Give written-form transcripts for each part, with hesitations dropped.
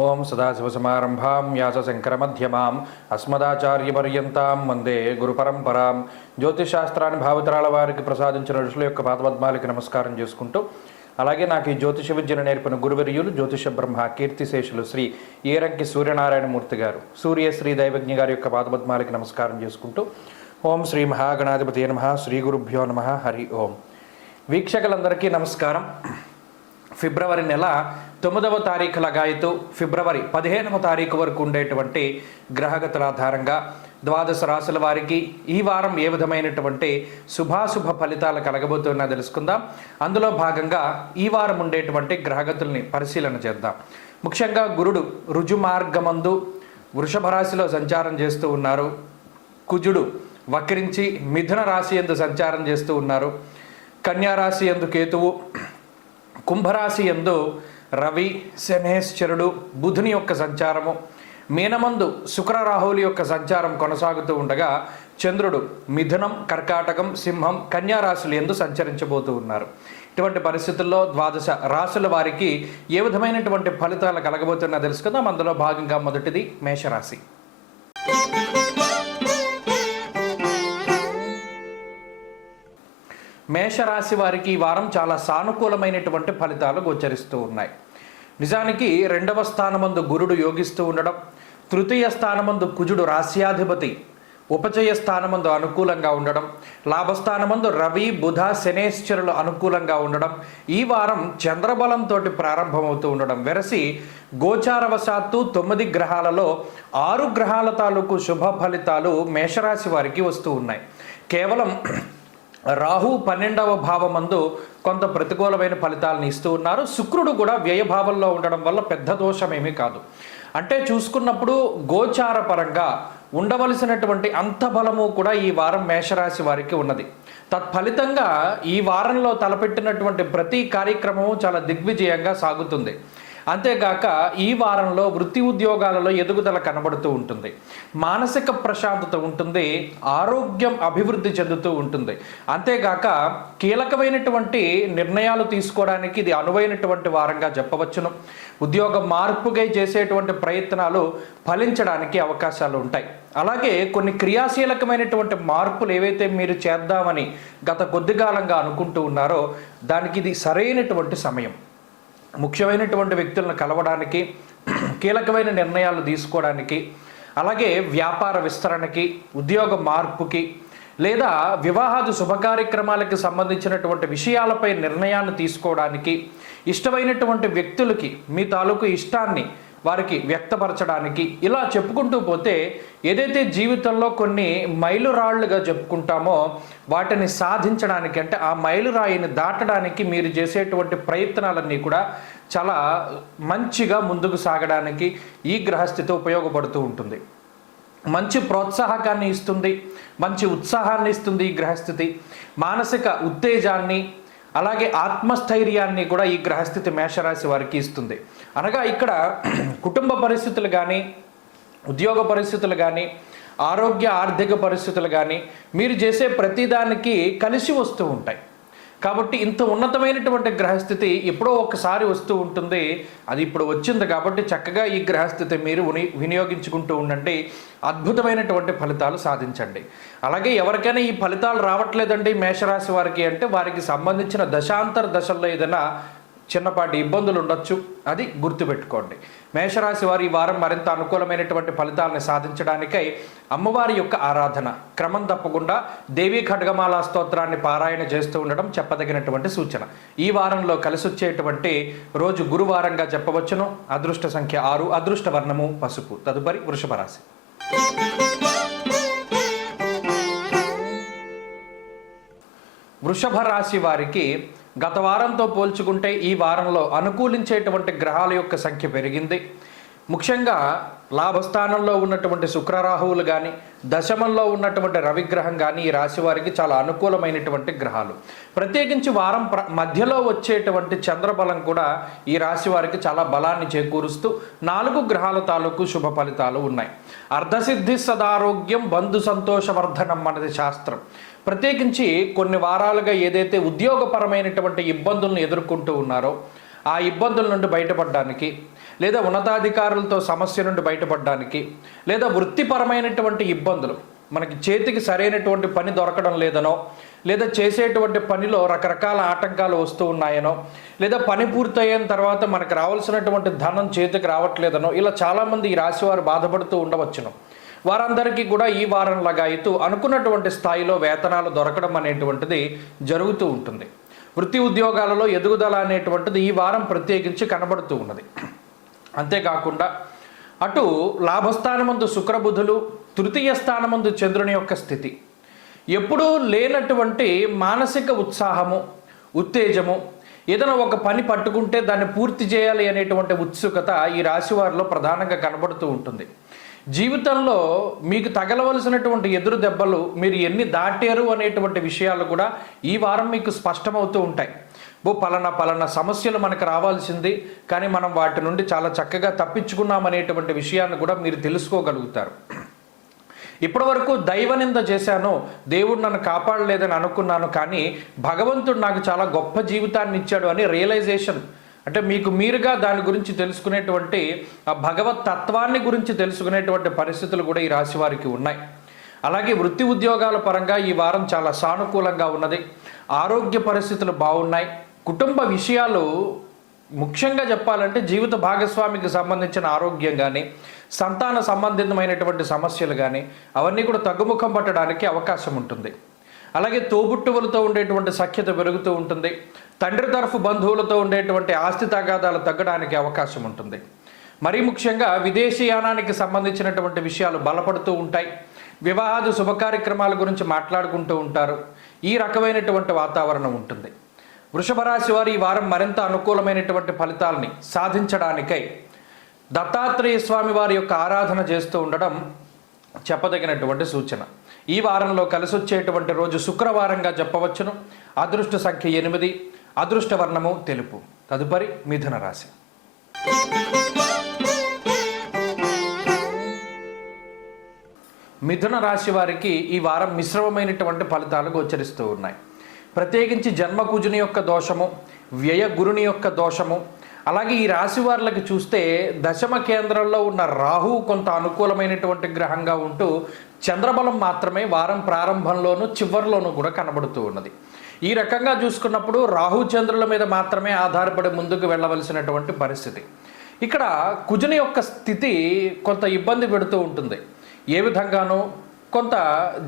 ఓం సదాశివసమారంభాం వ్యాసశంకరమధ్యమాం అస్మదాచార్యపర్యంతాం వందే గురుపరంపరాం. జ్యోతిషశాస్త్రాన్ని భావితరాల వారికి ప్రసాదించిన ఋషుల యొక్క పాదపద్మాలకి నమస్కారం చేసుకుంటూ, అలాగే నాకు ఈ జ్యోతిష విద్యను నేర్పిన గురువర్యులు జ్యోతిష బ్రహ్మ కీర్తిశేషులు శ్రీ ఏరంకి సూర్యనారాయణమూర్తి గారు, సూర్యశ్రీ దైవజ్ఞ గారి యొక్క పాదపద్మాలకి నమస్కారం చేసుకుంటూ, ఓం శ్రీ మహాగణాధిపతి నమః, శ్రీ గురుభ్యో నమః, హరి ఓం. వీక్షకులందరికీ నమస్కారం. ఫిబ్రవరి నెల 9వ తారీఖు లగాయతు ఫిబ్రవరి 15వ తారీఖు వరకు ఉండేటువంటి గ్రహగతుల ఆధారంగా ద్వాదశ రాశుల వారికి ఈ వారం ఏ విధమైనటువంటి శుభాశుభ ఫలితాలు కలగబోతున్నా తెలుసుకుందాం. అందులో భాగంగా ఈ వారం ఉండేటువంటి గ్రహగతుల్ని పరిశీలన చేద్దాం. ముఖ్యంగా గురుడు రుజుమార్గమందు వృషభ రాశిలో సంచారం చేస్తూ ఉన్నారు. కుజుడు వక్రించి మిథున రాశి యందు సంచారం చేస్తూ ఉన్నారు. కన్యా రాశి యందు కేతువు, కుంభరాశి యందు రవి, శనేశ్వరుడు, బుధుని యొక్క సంచారము, మీనమందు శుక్ర రాహువుల యొక్క సంచారం కొనసాగుతూ ఉండగా చంద్రుడు మిథునం, కర్కాటకం, సింహం, కన్యా రాశులు యందు సంచరించబోతూ ఉన్నారు. ఇటువంటి పరిస్థితుల్లో ద్వాదశ రాశుల వారికి ఏ విధమైనటువంటి ఫలితాలు కలగబోతున్నా తెలుసుకుందాం. అందులో భాగంగా మొదటిది మేషరాశి. మేషరాశి వారికి ఈ వారం చాలా సానుకూలమైనటువంటి ఫలితాలు గోచరిస్తూ ఉన్నాయి. నిజానికి 2వ స్థానమందు గురుడు యోగిస్తూ ఉండడం, తృతీయ స్థానమందు కుజుడు రాశ్యాధిపతి ఉపచయ స్థానమందు అనుకూలంగా ఉండడం, లాభస్థానమందు రవి, బుధ, శనేశ్వరులు అనుకూలంగా ఉండడం, ఈ వారం చంద్రబలంతో ప్రారంభమవుతూ ఉండడం వెరసి గోచారవశాత్తు 9 గ్రహాలలో 6 గ్రహాల తాలూకు శుభ ఫలితాలు మేషరాశి వారికి వస్తూ ఉన్నాయి. కేవలం రాహు 12వ భావమందు కొంత ప్రతికూలమైన ఫలితాలను ఇస్తూ ఉన్నారు. శుక్రుడు కూడా వ్యయభావంలో ఉండడం వల్ల పెద్ద దోషమేమీ కాదు. అంటే చూసుకున్నప్పుడు గోచార పరంగా ఉండవలసినటువంటి అంత బలము కూడా ఈ వారం మేషరాశి వారికి ఉన్నది. తత్ఫలితంగా ఈ వారంలో తలపెట్టినటువంటి ప్రతి కార్యక్రమము చాలా దిగ్విజయంగా సాగుతుంది. అంతేగాక ఈ వారంలో వృత్తి ఉద్యోగాలలో ఎదుగుదల కనబడుతూ ఉంటుంది, మానసిక ప్రశాంతత ఉంటుంది, ఆరోగ్యం అభివృద్ధి చెందుతూ ఉంటుంది. అంతేగాక కీలకమైనటువంటి నిర్ణయాలు తీసుకోవడానికి ఇది అనువైనటువంటి వారంగా చెప్పవచ్చును. ఉద్యోగ మార్పుకై చేసేటువంటి ప్రయత్నాలు ఫలించడానికి అవకాశాలు ఉంటాయి. అలాగే కొన్ని క్రియాశీలకమైనటువంటి మార్పులు ఏవైతే మీరు చేద్దామని గత కొద్ది కాలంగా అనుకుంటూ ఉన్నారో దానికి ఇది సరైనటువంటి సమయం. ముఖ్యమైనటువంటి వ్యక్తులను కలవడానికి, కీలకమైన నిర్ణయాలు తీసుకోవడానికి, అలాగే వ్యాపార విస్తరణకి, ఉద్యోగ మార్పుకి, లేదా వివాహాది శుభకార్యక్రమాలకి సంబంధించినటువంటి విషయాలపై నిర్ణయాన్ని తీసుకోవడానికి, ఇష్టమైనటువంటి వ్యక్తులకి మీ తాలూకు ఇష్టాన్ని వారికి వ్యక్తపరచడానికి, ఇలా చెప్పుకుంటూ పోతే ఏదైతే జీవితంలో కొన్ని మైలురాళ్లుగా చెప్పుకుంటామో వాటిని సాధించడానికి, అంటే ఆ మైలురాయిని దాటడానికి మీరు చేసేటువంటి ప్రయత్నాలన్నీ కూడా చాలా మంచిగా ముందుకు సాగడానికి ఈ గ్రహస్థితి ఉపయోగపడుతూ ఉంటుంది. మంచి ప్రోత్సాహకాన్ని ఇస్తుంది, మంచి ఉత్సాహాన్ని ఇస్తుంది ఈ గ్రహస్థితి. మానసిక ఉత్తేజాన్ని, అలాగే ఆత్మస్థైర్యాన్ని కూడా ఈ గ్రహస్థితి మేషరాశి వారికి ఇస్తుంది. అనగా ఇక్కడ కుటుంబ పరిస్థితులు కానీ, ఉద్యోగ పరిస్థితులు కానీ, ఆరోగ్య ఆర్థిక పరిస్థితులు కానీ మీరు చేసే ప్రతిదానికి కలిసి వస్తూ ఉంటాయి. కాబట్టి ఇంత ఉన్నతమైనటువంటి గ్రహస్థితి ఎప్పుడో ఒకసారి వస్తూ ఉంటుంది. అది ఇప్పుడు వచ్చింది కాబట్టి చక్కగా ఈ గ్రహస్థితి మీరు వినియోగించుకుంటూ ఉండండి. అద్భుతమైనటువంటి ఫలితాలు సాధించండి. అలాగే ఎవరికైనా ఈ ఫలితాలు రావట్లేదండి మేషరాశి వారికి అంటే వారికి సంబంధించిన దశాంతర దశల్లో ఏదైనా చిన్నపాటి ఇబ్బందులు ఉండొచ్చు, అది గుర్తుపెట్టుకోండి. మేషరాశి వారు ఈ వారం మరింత అనుకూలమైనటువంటి ఫలితాలను సాధించడానికై అమ్మవారి యొక్క ఆరాధన క్రమం తప్పకుండా దేవీ ఖడ్గమాల స్తోత్రాన్ని పారాయణ చేస్తూ ఉండడం చెప్పదగినటువంటి సూచన. ఈ వారంలో కలిసి వచ్చేటువంటి రోజు గురువారంగా చెప్పవచ్చును. అదృష్ట సంఖ్య 6, అదృష్ట వర్ణము పసుపు. తదుపరి వృషభ రాశి. వృషభ రాశి వారికి గత వారంతో పోల్చుకుంటే ఈ వారంలో అనుకూలించేటువంటి గ్రహాల యొక్క సంఖ్య పెరిగింది. ముఖ్యంగా లాభస్థానంలో ఉన్నటువంటి శుక్రరాహువులు కానీ, దశమంలో ఉన్నటువంటి రవిగ్రహం కానీ ఈ రాశి వారికి చాలా అనుకూలమైనటువంటి గ్రహాలు. ప్రత్యేకించి వారం మధ్యలో వచ్చేటువంటి చంద్రబలం కూడా ఈ రాశి వారికి చాలా బలాన్ని చేకూరుస్తూ 4 గ్రహాల తాలూకు శుభ ఫలితాలు ఉన్నాయి. అర్ధసిద్ధి సదారోగ్యం బంధు సంతోషవర్ధనం అన్నది శాస్త్రం. ప్రత్యేకించి కొన్ని వారాలుగా ఏదైతే ఉద్యోగపరమైనటువంటి ఇబ్బందులను ఎదుర్కొంటూ ఉన్నారో ఆ ఇబ్బందుల నుండి బయటపడడానికి, లేదా ఉన్నతాధికారులతో సమస్య నుండి బయటపడడానికి, లేదా వృత్తిపరమైనటువంటి ఇబ్బందులు, మనకి చేతికి సరైనటువంటి పని దొరకడం లేదనో, లేదా చేసేటువంటి పనిలో రకరకాల ఆటంకాలు వస్తూ ఉన్నాయనో, లేదా పని పూర్తయిన తర్వాత మనకు రావాల్సినటువంటి ధనం చేతికి రావట్లేదనో, ఇలా చాలామంది ఈ రాశి వారు బాధపడుతూ ఉండవచ్చును. వారందరికీ కూడా ఈ వారం లగాయితూ అనుకున్నటువంటి స్థాయిలో వేతనాలు దొరకడం అనేటువంటిది జరుగుతూ ఉంటుంది. వృత్తి ఉద్యోగాలలో ఎదుగుదల అనేటువంటిది ఈ వారం ప్రత్యేకించి కనబడుతూ ఉన్నది. అంతేకాకుండా అటు లాభస్థానమందు శుక్రబుధులు, తృతీయ స్థానమందు చంద్రుని యొక్క స్థితి, ఎప్పుడూ లేనటువంటి మానసిక ఉత్సాహము, ఉత్తేజము, ఏదైనా ఒక పని పట్టుకుంటే దాన్ని పూర్తి చేయాలి అనేటువంటి ఉత్సుకత ఈ రాశి వారిలో ప్రధానంగా కనబడుతూ ఉంటుంది. జీవితంలో మీకు తగలవలసినటువంటి ఎదురు దెబ్బలు మీరు ఎన్ని దాటారు అనేటువంటి విషయాలు కూడా ఈ వారం మీకు స్పష్టమవుతూ ఉంటాయి. పలానా సమస్యలు మనకు రావాల్సింది, కానీ మనం వాటి నుండి చాలా చక్కగా తప్పించుకున్నాం అనేటువంటి విషయాన్ని కూడా మీరు తెలుసుకోగలుగుతారు. ఇప్పటి వరకు దైవనింద చేశాను, దేవుడు నన్ను కాపాడలేదని అనుకున్నాను, కానీ భగవంతుడు నాకు చాలా గొప్ప జీవితాన్ని ఇచ్చాడు అని రియలైజేషన్, అంటే మీకు మీరుగా దాని గురించి తెలుసుకునేటువంటి భగవత్ తత్వాన్ని గురించి తెలుసుకునేటువంటి పరిస్థితులు కూడా ఈ రాశి వారికి ఉన్నాయి. అలాగే వృత్తి ఉద్యోగాల పరంగా ఈ వారం చాలా సానుకూలంగా ఉన్నది. ఆరోగ్య పరిస్థితులు బాగున్నాయి. కుటుంబ విషయాలు, ముఖ్యంగా చెప్పాలంటే జీవిత భాగస్వామికి సంబంధించిన ఆరోగ్యం కానీ, సంతాన సంబంధితమైనటువంటి సమస్యలు కానీ అవన్నీ కూడా తగ్గుముఖం పట్టడానికి అవకాశం ఉంటుంది. అలాగే తోబుట్టువులతో ఉండేటువంటి సఖ్యత పెరుగుతూ ఉంటుంది. తండ్రి తరఫు బంధువులతో ఉండేటువంటి ఆస్తి తగాదాలు తగ్గడానికి అవకాశం ఉంటుంది. మరీ ముఖ్యంగా విదేశీయానానికి సంబంధించినటువంటి విషయాలు బలపడుతూ ఉంటాయి. వివాహాది శుభకార్యక్రమాల గురించి మాట్లాడుకుంటూ ఉంటారు. ఈ రకమైనటువంటి వాతావరణం ఉంటుంది. వృషభ రాశి వారు ఈ వారం మరింత అనుకూలమైనటువంటి ఫలితాలని సాధించడానికై దత్తాత్రేయ స్వామి వారి యొక్క ఆరాధన చేస్తూ ఉండడం చెప్పదగినటువంటి సూచన. ఈ వారంలో కలిసి వచ్చేటువంటి రోజు శుక్రవారంగా చెప్పవచ్చును. అదృష్ట సంఖ్య 8, అదృష్ట వర్ణము తెలుపు. తదుపరి మిథున రాశి. మిథున రాశి వారికి ఈ వారం మిశ్రమమైనటువంటి ఫలితాలు గోచరిస్తూ ఉన్నాయి. ప్రత్యేకించి జన్మకుజుని యొక్క దోషము, వ్యయ గురుని యొక్క దోషము, అలాగే ఈ రాశి వారికి చూస్తే దశమ కేంద్రంలో ఉన్న రాహు కొంత అనుకూలమైనటువంటి గ్రహంగా ఉంటూ చంద్రబలం మాత్రమే వారం ప్రారంభంలోనూ చివరిలోనూ కూడా కనబడుతూ ఉన్నది. ఈ రకంగా చూసుకున్నప్పుడు రాహు చంద్రుల మీద మాత్రమే ఆధారపడి ముందుకు వెళ్ళవలసినటువంటి పరిస్థితి. ఇక్కడ కుజుని యొక్క స్థితి కొంత ఇబ్బంది పెడుతూ ఉంటుంది. ఏ విధంగానూ కొంత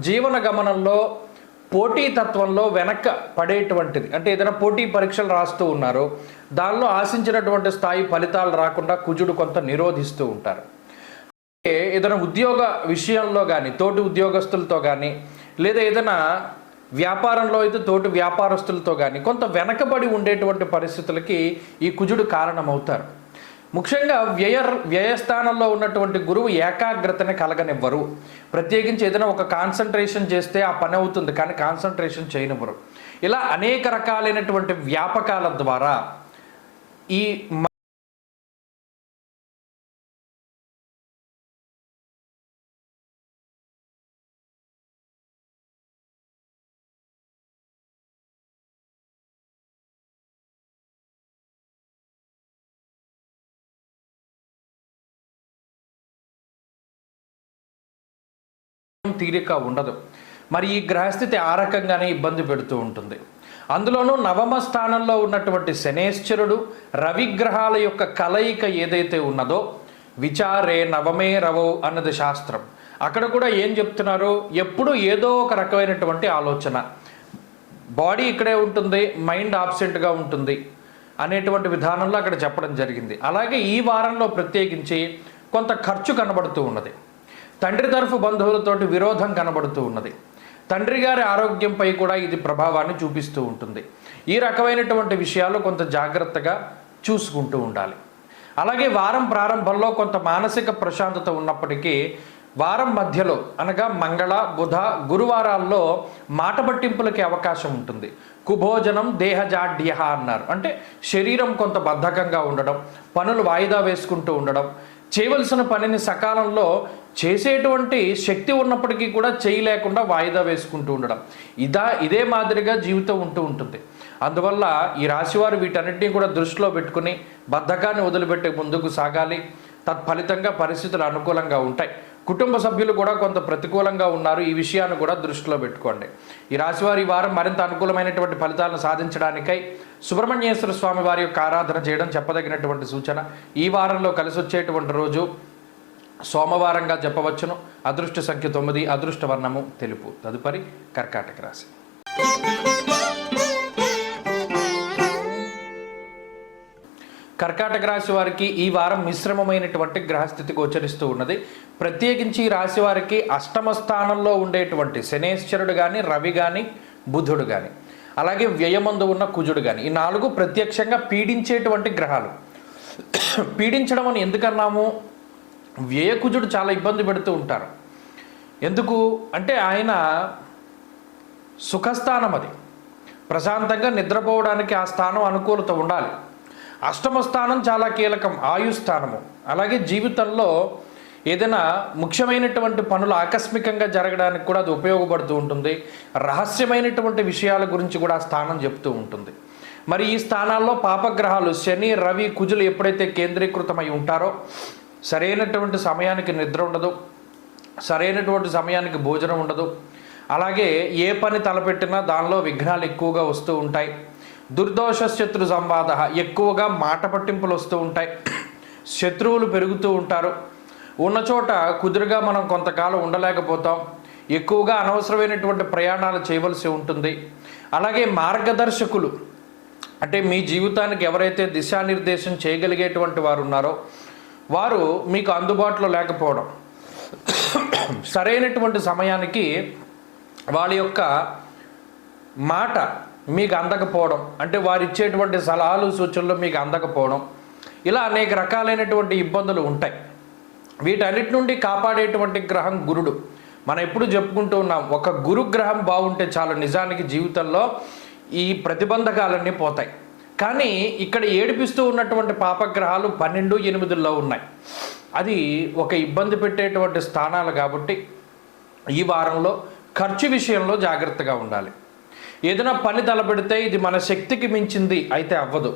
జీవన గమనంలో పోటీతత్వంలో వెనక్క పడేటువంటిది, అంటే ఏదైనా పోటీ పరీక్షలు రాస్తూ ఉన్నారో దానిలో ఆశించినటువంటి స్థాయి ఫలితాలు రాకుండా కుజుడు కొంత నిరోధిస్తూ ఉంటారు. ఏదైనా ఉద్యోగ విషయంలో కానీ, తోటి ఉద్యోగస్తులతో కానీ, లేదా ఏదైనా వ్యాపారంలో అయితే తోటి వ్యాపారస్తులతో కానీ కొంత వెనకబడి ఉండేటువంటి పరిస్థితులకి ఈ కుజుడు కారణమవుతారు. ముఖ్యంగా వ్యయస్థానంలో ఉన్నటువంటి గురువు ఏకాగ్రతని కలగనివ్వరు. ప్రత్యేకించి ఏదైనా ఒక కాన్సన్ట్రేషన్ చేస్తే ఆ పని అవుతుంది, కానీ కాన్సన్ట్రేషన్ చేయనివ్వరు. ఇలా అనేక రకాలైనటువంటి వ్యాపకాల ద్వారా ఈ తీరిక ఉండదు. మరి ఈ గ్రహస్థితి ఆ రకంగానే ఇబ్బంది పెడుతూ ఉంటుంది. అందులోనూ నవమ స్థానంలో ఉన్నటువంటి శనేశ్వరుడు, రవిగ్రహాల యొక్క కలయిక ఏదైతే ఉన్నదో, విచారే నవమే రవో అన్నది శాస్త్రం. అక్కడ కూడా ఏం చెప్తున్నారు, ఎప్పుడు ఏదో ఒక రకమైనటువంటి ఆలోచన, బాడీ ఇక్కడే ఉంటుంది, మైండ్ ఆబ్సెంట్గా ఉంటుంది అనేటువంటి విధానంలో అక్కడ చెప్పడం జరిగింది. అలాగే ఈ వారంలో ప్రత్యేకించి కొంత ఖర్చు కనబడుతూ ఉన్నది. తండ్రి తరఫు బంధువులతోటి విరోధం కనబడుతూ ఉన్నది. తండ్రి గారి ఆరోగ్యంపై కూడా ఇది ప్రభావాన్ని చూపిస్తూ ఉంటుంది. ఈ రకమైనటువంటి విషయాలు కొంత జాగ్రత్తగా చూసుకుంటూ ఉండాలి. అలాగే వారం ప్రారంభంలో కొంత మానసిక ప్రశాంతత ఉన్నప్పటికీ వారం మధ్యలో అనగా మంగళ, బుధ, గురువారాల్లో మాట పట్టింపులకి అవకాశం ఉంటుంది. కుభోజనం దేహజాడ్య అన్నారు. అంటే శరీరం కొంత బద్ధకంగా ఉండడం, పనులు వాయిదా వేసుకుంటూ ఉండడం, చేయవలసిన పనిని సకాలంలో చేసేటువంటి శక్తి ఉన్నప్పటికీ కూడా చేయలేకుండా వాయిదా వేసుకుంటూ ఉండడం, ఇదే మాదిరిగా జీవితం ఉంటూ ఉంటుంది. అందువల్ల ఈ రాశివారు వీటన్నిటినీ కూడా దృష్టిలో పెట్టుకుని బద్ధకాన్ని వదిలిపెట్టి ముందుకు సాగాలి. తత్ఫలితంగా పరిస్థితులు అనుకూలంగా ఉంటాయి. కుటుంబ సభ్యులు కూడా కొంత ప్రతికూలంగా ఉన్నారు, ఈ విషయాన్ని కూడా దృష్టిలో పెట్టుకోండి. ఈ రాశివారి ఈ వారం మరింత అనుకూలమైనటువంటి ఫలితాలను సాధించడానికై సుబ్రహ్మణ్యేశ్వర స్వామి వారి యొక్క ఆరాధన చేయడం చెప్పదగినటువంటి సూచన. ఈ వారంలో కలిసి వచ్చేటువంటి రోజు సోమవారంగా చెప్పవచ్చును. అదృష్ట సంఖ్య 9, అదృష్ట వర్ణము తెలుపు. తదుపరి కర్కాటక రాశి. కర్కాటక రాశి వారికి ఈ వారం మిశ్రమమైనటువంటి గ్రహస్థితి గోచరిస్తూ ఉన్నది. ప్రత్యేకించి ఈ రాశి వారికి అష్టమ స్థానంలో ఉండేటువంటి శనేశ్వరుడు కానీ, రవి కానీ, బుధుడు కానీ, అలాగే వ్యయమందు ఉన్న కుజుడు కానీ, ఈ 4 ప్రత్యక్షంగా పీడించేటువంటి గ్రహాలు. పీడించడం అని ఎందుకన్నాము? వ్యయకుజుడు చాలా ఇబ్బంది పెడుతూ ఉంటారు. ఎందుకు అంటే ఆయన సుఖస్థానం, అది ప్రశాంతంగా నిద్రపోవడానికి ఆ స్థానం అనుకూలత ఉండాలి. అష్టమ స్థానం చాలా కీలకం, ఆయుస్థానము. అలాగే జీవితంలో ఏదైనా ముఖ్యమైనటువంటి పనులు ఆకస్మికంగా జరగడానికి కూడా అది ఉపయోగపడుతూ ఉంటుంది. రహస్యమైనటువంటి విషయాల గురించి కూడా ఆ స్థానం చెప్తూ ఉంటుంది. మరి ఈ స్థానాల్లో పాపగ్రహాలు శని, రవి, కుజులు ఎప్పుడైతే కేంద్రీకృతమై ఉంటారో సరైనటువంటి సమయానికి నిద్ర ఉండదు, సరైనటువంటి సమయానికి భోజనం ఉండదు. అలాగే ఏ పని తలపెట్టినా దానిలో విఘ్నాలు ఎక్కువగా వస్తూ ఉంటాయి. దుర్దోష శత్రు సంవాద, ఎక్కువగా మాట పట్టింపులు వస్తూ ఉంటాయి. శత్రువులు పెరుగుతూ ఉంటారు. ఉన్న చోట కుదురుగా మనం కొంతకాలం ఉండలేకపోతాం. ఎక్కువగా అనవసరమైనటువంటి ప్రయాణాలు చేయవలసి ఉంటుంది. అలాగే మార్గదర్శకులు అంటే మీ జీవితానికి ఎవరైతే దిశానిర్దేశం చేయగలిగేటువంటి వారు ఉన్నారో వారు మీకు అందుబాటులో లేకపోవడం, సరైనటువంటి సమయానికి వాళ్ళ యొక్క మాట మీకు అందకపోవడం, అంటే వారు ఇచ్చేటువంటి సలహాలు సూచనలు మీకు అందకపోవడం, ఇలా అనేక రకాలైనటువంటి ఇబ్బందులు ఉంటాయి. వీటన్నిటి నుండి కాపాడేటువంటి గ్రహం గురుడు. మనం ఎప్పుడు చెప్పుకుంటూ ఉన్నాం, ఒక గురుగ్రహం బాగుంటే చాలు, నిజానికి జీవితంలో ఈ ప్రతిబంధకాలన్నీ పోతాయి. కానీ ఇక్కడ ఏడిపిస్తూ ఉన్నటువంటి పాపగ్రహాలు 12, 8లో ఉన్నాయి. అది ఒక ఇబ్బంది పెట్టేటువంటి స్థానాలు కాబట్టి ఈ వారంలో ఖర్చు విషయంలో జాగ్రత్తగా ఉండాలి. ఏదైనా పని తలపెడితే ఇది మన శక్తికి మించింది అయితే అవ్వదు.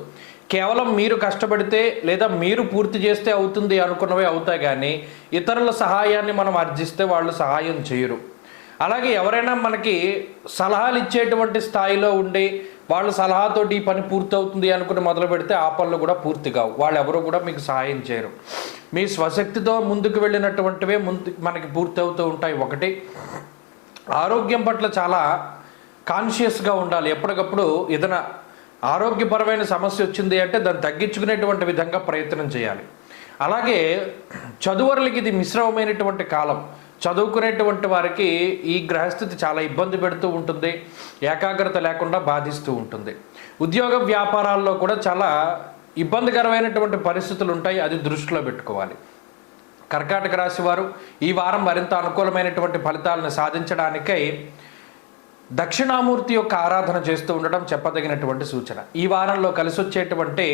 కేవలం మీరు కష్టపడితే లేదా మీరు పూర్తి చేస్తే అవుతుంది అనుకున్నవే అవుతాయి, కానీ ఇతరుల సహాయాన్ని మనం అర్జిస్తే వాళ్ళు సహాయం చేయరు. అలాగే ఎవరైనా మనకి సలహాలు ఇచ్చేటువంటి స్థాయిలో ఉండి వాళ్ళ సలహాతోటి ఈ పని పూర్తి అవుతుంది అనుకుని మొదలు పెడితే ఆ పనులు కూడా పూర్తి కావు. వాళ్ళు ఎవరు కూడా మీకు సహాయం చేయరు. మీ స్వశక్తితో ముందుకు వెళ్ళినటువంటివే మనకి పూర్తి అవుతూ ఉంటాయి. ఒకటి, ఆరోగ్యం పట్ల చాలా కాన్షియస్గా ఉండాలి. ఎప్పటికప్పుడు ఏదైనా ఆరోగ్యపరమైన సమస్య వచ్చింది అంటే దాన్ని తగ్గించుకునేటువంటి విధంగా ప్రయత్నం చేయాలి. అలాగే చదువరులకి ఇది మిశ్రమమైనటువంటి కాలం. చదువుకునేటువంటి వారికి ఈ గ్రహస్థితి చాలా ఇబ్బంది పెడుతూ ఉంటుంది, ఏకాగ్రత లేకుండా బాధిస్తూ ఉంటుంది. ఉద్యోగ వ్యాపారాల్లో కూడా చాలా ఇబ్బందికరమైనటువంటి పరిస్థితులు ఉంటాయి, అది దృష్టిలో పెట్టుకోవాలి. కర్కాటక రాశి వారు ఈ వారం మరింత అనుకూలమైనటువంటి ఫలితాలను సాధించడానికై దక్షిణామూర్తి యొక్క ఆరాధన చేస్తూ ఉండడం చెప్పదగినటువంటి సూచన. ఈ వారంలో కలిసి వచ్చేటువంటి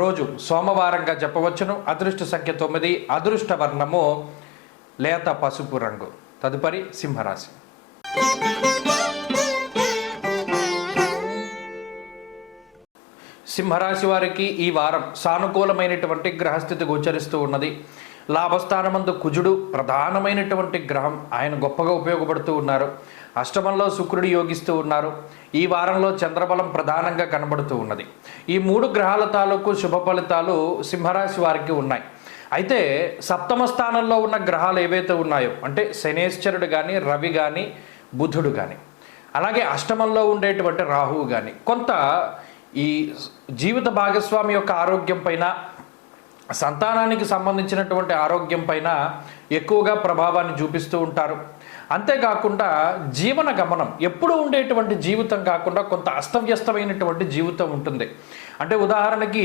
రోజు సోమవారంగా చెప్పవచ్చును. అదృష్ట సంఖ్య 9, అదృష్ట వర్ణము లేత పసుపు రంగు. తదుపరి సింహరాశి. సింహరాశి వారికి ఈ వారం సానుకూలమైనటువంటి గ్రహస్థితి గోచరిస్తూ ఉన్నది. లాభస్థానమందు కుజుడు ప్రధానమైనటువంటి గ్రహం, ఆయన గొప్పగా ఉపయోగపడుతూ ఉన్నారు. అష్టమంలో శుక్రుడు యోగిస్తూ ఉన్నారు. ఈ వారంలో చంద్రబలం ప్రధానంగా కనబడుతూ ఉన్నది. ఈ 3 గ్రహాల తాలూకు శుభ ఫలితాలు సింహరాశి వారికి ఉన్నాయి. అయితే సప్తమ స్థానంలో ఉన్న గ్రహాలు ఏవైతే ఉన్నాయో అంటే శనేశ్వరుడు కానీ, రవి కానీ, బుధుడు కానీ, అలాగే అష్టమంలో ఉండేటువంటి రాహువు కానీ కొంత ఈ జీవిత భాగస్వామి యొక్క ఆరోగ్యం పైన, సంతానానికి సంబంధించినటువంటి ఆరోగ్యం పైన ఎక్కువగా ప్రభావాన్ని చూపిస్తూ ఉంటారు. అంతేకాకుండా జీవన గమనం ఎప్పుడు ఉండేటువంటి జీవితం కాకుండా కొంత అస్తవ్యస్తమైనటువంటి జీవితం ఉంటుంది. అంటే ఉదాహరణకి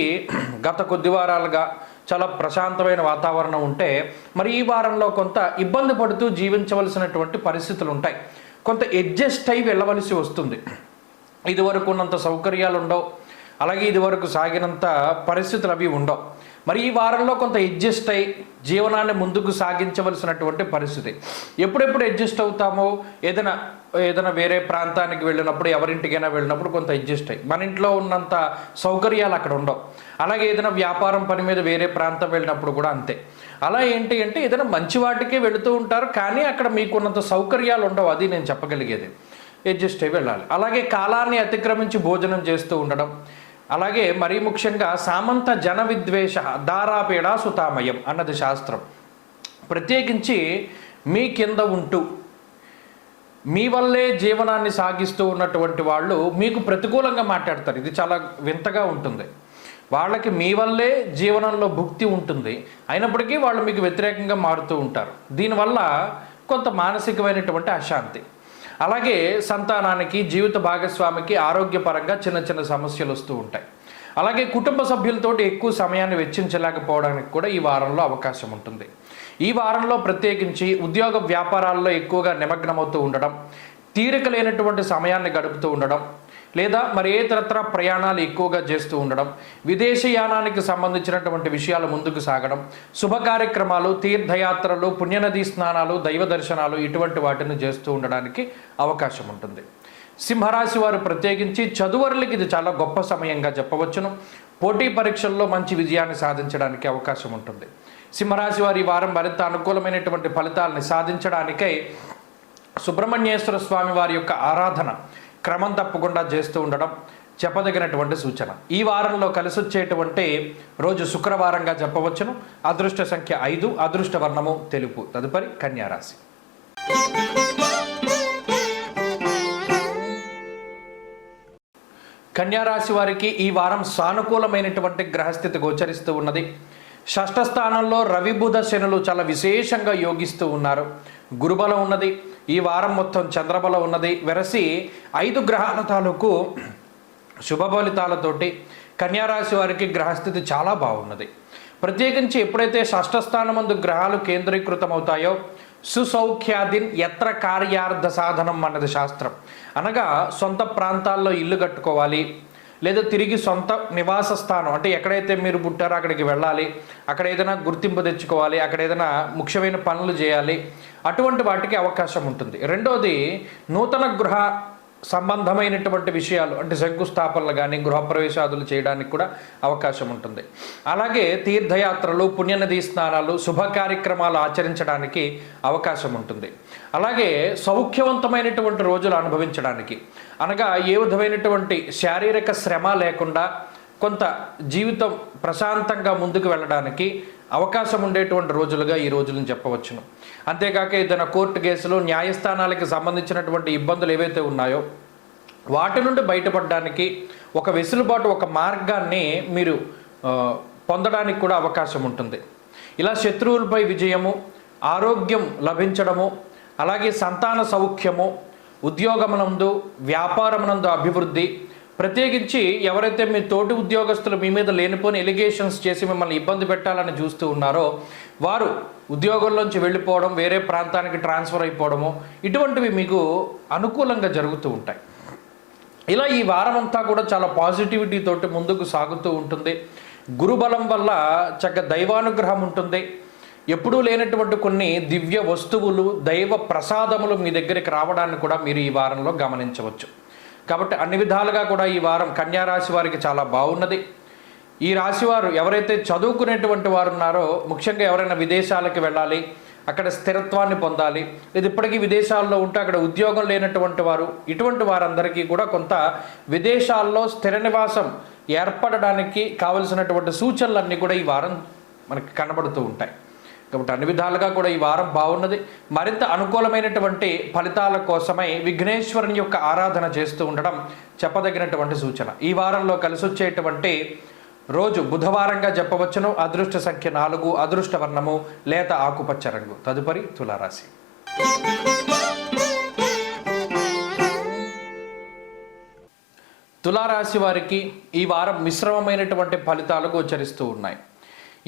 గత కొద్ది వారాలుగా చాలా ప్రశాంతమైన వాతావరణం ఉంటే మరి ఈ వారంలో కొంత ఇబ్బంది పడుతూ జీవించవలసినటువంటి పరిస్థితులు ఉంటాయి. కొంత అడ్జస్ట్ అయి వెళ్ళవలసి వస్తుంది. ఇదివరకు ఉన్నంత సౌకర్యాలు ఉండవు, అలాగే ఇదివరకు సాగినంత పరిస్థితులు అవి ఉండవు. మరి ఈ వారంలో కొంత అడ్జస్ట్ అయ్యి జీవనాన్ని ముందుకు సాగించవలసినటువంటి పరిస్థితి. ఎప్పుడెప్పుడు అడ్జస్ట్ అవుతామో, ఏదైనా వేరే ప్రాంతానికి వెళ్ళినప్పుడు, ఎవరింటికైనా వెళ్ళినప్పుడు కొంత అడ్జస్ట్ అయ్యి, మన ఇంట్లో ఉన్నంత సౌకర్యాలు అక్కడ ఉండవు. అలాగే ఏదైనా వ్యాపారం పని మీద వేరే ప్రాంతం వెళ్ళినప్పుడు కూడా అంతే. అలా ఏంటి అంటే ఏదైనా మంచి వాటికే వెళుతూ ఉంటారు, కానీ అక్కడ మీకున్నంత సౌకర్యాలు ఉండవు. అది నేను చెప్పగలిగేది. అడ్జస్ట్ అయ్యి వెళ్ళాలి. అలాగే కాలాన్ని అతిక్రమించి భోజనం చేస్తూ ఉండడం, అలాగే మరీ ముఖ్యంగా సామంత జన విద్వేష దారాపీడ సుతామయం అన్నది శాస్త్రం. ప్రత్యేకించి మీ కింద ఉంటూ మీ వల్లే జీవనాన్ని సాగిస్తూ ఉన్నటువంటి వాళ్ళు మీకు ప్రతికూలంగా మాట్లాడతారు. ఇది చాలా వింతగా ఉంటుంది. వాళ్ళకి మీ వల్లే జీవనంలో భుక్తి ఉంటుంది, అయినప్పటికీ వాళ్ళు మీకు వ్యతిరేకంగా మారుతూ ఉంటారు. దీనివల్ల కొంత మానసికమైనటువంటి అశాంతి, అలాగే సంతానానికి, జీవిత భాగస్వామికి ఆరోగ్యపరంగా చిన్న చిన్న సమస్యలు వస్తూ ఉంటాయి. అలాగే కుటుంబ సభ్యులతోటి ఎక్కువ సమయాన్ని వెచ్చించలేకపోవడానికి కూడా ఈ వారంలో అవకాశం ఉంటుంది. ఈ వారంలో ప్రత్యేకించి ఉద్యోగ వ్యాపారాల్లో ఎక్కువగా నిమగ్నమవుతూ ఉండడం, తీరిక లేనటువంటి సమయాన్ని గడుపుతూ ఉండడం, లేదా మరి ఏ తరతర ప్రయాణాలు ఎక్కువగా చేస్తూ ఉండడం, విదేశయానానికి సంబంధించినటువంటి విషయాలు ముందుకు సాగడం, శుభ కార్యక్రమాలు, తీర్థయాత్రలు, పుణ్యనదీ స్నానాలు, దైవ దర్శనాలు ఇటువంటి వాటిని చేస్తూ ఉండడానికి అవకాశం ఉంటుంది. సింహరాశి వారు ప్రత్యేకించి చదువరులకి ఇది చాలా గొప్ప సమయంగా చెప్పవచ్చును. పోటీ పరీక్షల్లో మంచి విజయాన్ని సాధించడానికి అవకాశం ఉంటుంది. సింహరాశి వారి వారం మరింత అనుకూలమైనటువంటి ఫలితాలని సాధించడానికై సుబ్రహ్మణ్యేశ్వర స్వామి వారి యొక్క ఆరాధన క్రమం తప్పకుండా చేస్తూ ఉండడం చెప్పదగినటువంటి సూచన. ఈ వారంలో కలిసొచ్చేటువంటి రోజు శుక్రవారంగా చెప్పవచ్చును. అదృష్ట సంఖ్య 5, అదృష్ట వర్ణము తెలుపు. తదుపరి కన్యారాశి. కన్యారాశి వారికి ఈ వారం సానుకూలమైనటువంటి గ్రహస్థితి గోచరిస్తూ ఉన్నది. షష్ఠ స్థానంలో రవి బుధ శనులు చాలా విశేషంగా యోగిస్తూ ఉన్నారు. గురుబలం ఉన్నది. ఈ వారం మొత్తం చంద్రబలం ఉన్నది. వెరసి 5 గ్రహాల తాలూకు శుభ ఫలితాలతోటి కన్యారాశి వారికి గ్రహస్థితి చాలా బాగున్నది. ప్రత్యేకించి ఎప్పుడైతే షష్ఠ స్థానమందు గ్రహాలు కేంద్రీకృతమవుతాయో సుసౌఖ్యాదిన్ ఎత్ర కార్యార్థ సాధనం అన్నది శాస్త్రం. అనగా సొంత ప్రాంతాల్లో ఇల్లు కట్టుకోవాలి, లేదా తిరిగి సొంత నివాస స్థానం అంటే ఎక్కడైతే మీరు పుట్టారో అక్కడికి వెళ్ళాలి, అక్కడ ఏదైనా గుర్తింపు తెచ్చుకోవాలి, అక్కడ ఏదైనా ముఖ్యమైన పనులు చేయాలి, అటువంటి వాటికి అవకాశం ఉంటుంది. రెండోది నూతన గృహ సంబంధమైనటువంటి విషయాలు అంటే శంకుస్థాపనలు కానీ గృహప్రవేశాదులు చేయడానికి కూడా అవకాశం ఉంటుంది. అలాగే తీర్థయాత్రలు, పుణ్యనదీ స్నానాలు, శుభ కార్యక్రమాలు ఆచరించడానికి అవకాశం ఉంటుంది. అలాగే సౌఖ్యవంతమైనటువంటి రోజులు అనుభవించడానికి, అనగా ఏ విధమైనటువంటి శారీరక శ్రమ లేకుండా కొంత జీవితం ప్రశాంతంగా ముందుకు వెళ్ళడానికి అవకాశం ఉండేటువంటి రోజులుగా ఈ రోజులను చెప్పవచ్చును. అంతేకాక ఏదైనా కోర్టు కేసులు, న్యాయస్థానాలకు సంబంధించినటువంటి ఇబ్బందులు ఏవైతే ఉన్నాయో వాటి నుండి బయటపడడానికి ఒక వెసులుబాటు, ఒక మార్గాన్ని మీరు పొందడానికి కూడా అవకాశం ఉంటుంది. ఇలా శత్రువులపై విజయము, ఆరోగ్యం లభించడము, అలాగే సంతాన సౌఖ్యము, ఉద్యోగమునందు, వ్యాపారమునందు అభివృద్ధి, ప్రత్యేకించి ఎవరైతే మీ తోటి ఉద్యోగస్తులు మీ మీద లేనిపోని ఎలిగేషన్స్ చేసి మిమ్మల్ని ఇబ్బంది పెట్టాలని చూస్తూ ఉన్నారో వారు ఉద్యోగంలోంచి వెళ్ళిపోవడం, వేరే ప్రాంతానికి ట్రాన్స్ఫర్ అయిపోవడము, ఇటువంటివి మీకు అనుకూలంగా జరుగుతూ ఉంటాయి. ఇలా ఈ వారం అంతా కూడా చాలా పాజిటివిటీ తోటి ముందుకు సాగుతూ ఉంటుంది. గురుబలం వల్ల చక్కగా దైవానుగ్రహం ఉంటుంది. ఎప్పుడూ లేనటువంటి కొన్ని దివ్య వస్తువులు, దైవ ప్రసాదములు మీ దగ్గరికి రావడాన్ని కూడా మీరు ఈ వారంలో గమనించవచ్చు. కాబట్టి అన్ని విధాలుగా కూడా ఈ వారం కన్యారాశి వారికి చాలా బాగున్నది. ఈ రాశివారు ఎవరైతే చదువుకునేటువంటి వారు ఉన్నారో, ముఖ్యంగా ఎవరైనా విదేశాలకు వెళ్ళాలి, అక్కడ స్థిరత్వాన్ని పొందాలి, లేదా ఇప్పటికీ విదేశాల్లో ఉంటే అక్కడ ఉద్యోగం లేనటువంటి వారు, ఇటువంటి వారందరికీ కూడా కొంత విదేశాల్లో స్థిర నివాసం ఏర్పడడానికి కావలసినటువంటి సూచనలన్నీ కూడా ఈ వారం మనకి కనబడుతూ ఉంటాయి. కాబట్టి అన్ని విధాలుగా కూడా ఈ వారం బాగున్నది. మరింత అనుకూలమైనటువంటి ఫలితాల కోసమై విఘ్నేశ్వరుని యొక్క ఆరాధన చేస్తూ ఉండడం చెప్పదగినటువంటి సూచన. ఈ వారంలో కలిసి వచ్చేటువంటి రోజు బుధవారంగా చెప్పవచ్చును. అదృష్ట సంఖ్య 4, అదృష్ట వర్ణము లేత ఆకుపచ్చ రంగు. తదుపరి తులారాశి. తులారాశి వారికి ఈ వారం మిశ్రమమైనటువంటి ఫలితాలు గోచరిస్తూ ఉన్నాయి.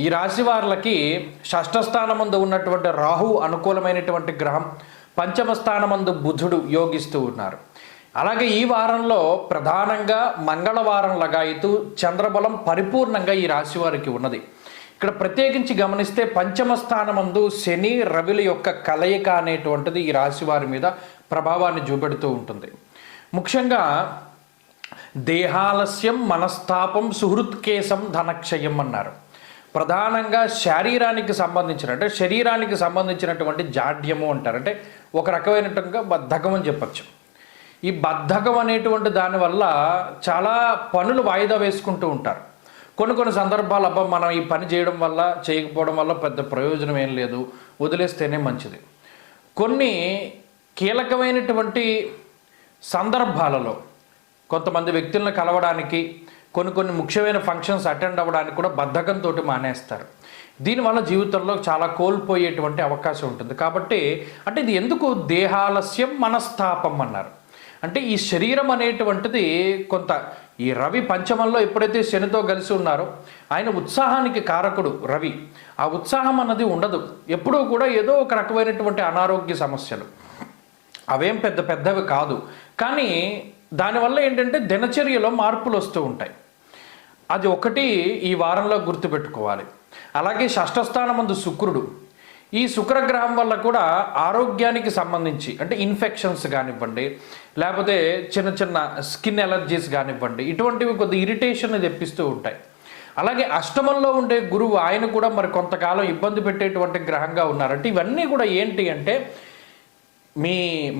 ఈ రాశి వారికి షష్ఠ స్థానమందు ఉన్నటువంటి రాహు అనుకూలమైనటువంటి గ్రహం, పంచమ స్థానమందు బుధుడు యోగిస్తూ ఉన్నారు. అలాగే ఈ వారంలో ప్రధానంగా మంగళవారం లగాయితూ చంద్రబలం పరిపూర్ణంగా ఈ రాశి వారికి ఉన్నది. ఇక్కడ ప్రత్యేకించి గమనిస్తే పంచమ స్థానమందు శని రవిల యొక్క కలయిక అనేటువంటిది ఈ రాశి వారి మీద ప్రభావాన్ని చూపెడుతూ ఉంటుంది. ముఖ్యంగా దేహాలస్యం, మనస్తాపం, సుహృత్కేశం, ధనక్షయం అన్నారు. ప్రధానంగా శరీరానికి సంబంధించినటువంటి జాడ్యము అంటారు. అంటే ఒక రకమైనట్టుగా బద్ధకం అని చెప్పచ్చు. ఈ బద్ధకం అనేటువంటి దానివల్ల చాలా పనులు వాయిదా వేసుకుంటూ ఉంటారు. కొన్ని సందర్భాలు మనం ఈ పని చేయడం వల్ల చేయకపోవడం వల్ల పెద్ద ప్రయోజనం ఏం లేదు, వదిలేస్తేనే మంచిది. కొన్ని కీలకమైనటువంటి సందర్భాలలో కొంతమంది వ్యక్తులను కలవడానికి, కొన్ని ముఖ్యమైన ఫంక్షన్స్ అటెండ్ అవ్వడానికి కూడా బద్ధకంతో మానేస్తారు. దీనివల్ల జీవితంలో చాలా కోల్పోయేటువంటి అవకాశం ఉంటుంది. కాబట్టి అంటే ఇది ఎందుకు దేహాలస్యం, మనస్తాపం అన్నారు. అంటే ఈ శరీరం అనేటువంటిది కొంత ఈ రవి పంచమంలో ఎప్పుడైతే శనితో కలిసి ఉన్నారో ఆయన ఉత్సాహానికి కారకుడు రవి. ఆ ఉత్సాహం అన్నది ఉండదు. ఎప్పుడూ కూడా ఏదో ఒక రకమైనటువంటి అనారోగ్య సమస్యలు, అవేం పెద్దవి కాదు, కానీ దానివల్ల ఏంటంటే దినచర్యలో మార్పులు వస్తూ ఉంటాయి. అది ఒకటి ఈ వారంలో గుర్తుపెట్టుకోవాలి. అలాగే షష్ఠస్థానమందు శుక్రుడు, ఈ శుక్రగ్రహం వల్ల కూడా ఆరోగ్యానికి సంబంధించి అంటే ఇన్ఫెక్షన్స్ కానివ్వండి, లేకపోతే చిన్న స్కిన్ ఎలర్జీస్ కానివ్వండి, ఇటువంటివి కొద్ది ఇరిటేషన్ తెప్పిస్తూ ఉంటాయి. అలాగే అష్టమంలో ఉండే గురువు, ఆయన కూడా మరి కొంతకాలం ఇబ్బంది పెట్టేటువంటి గ్రహంగా ఉన్నారంటే ఇవన్నీ కూడా ఏంటి అంటే మీ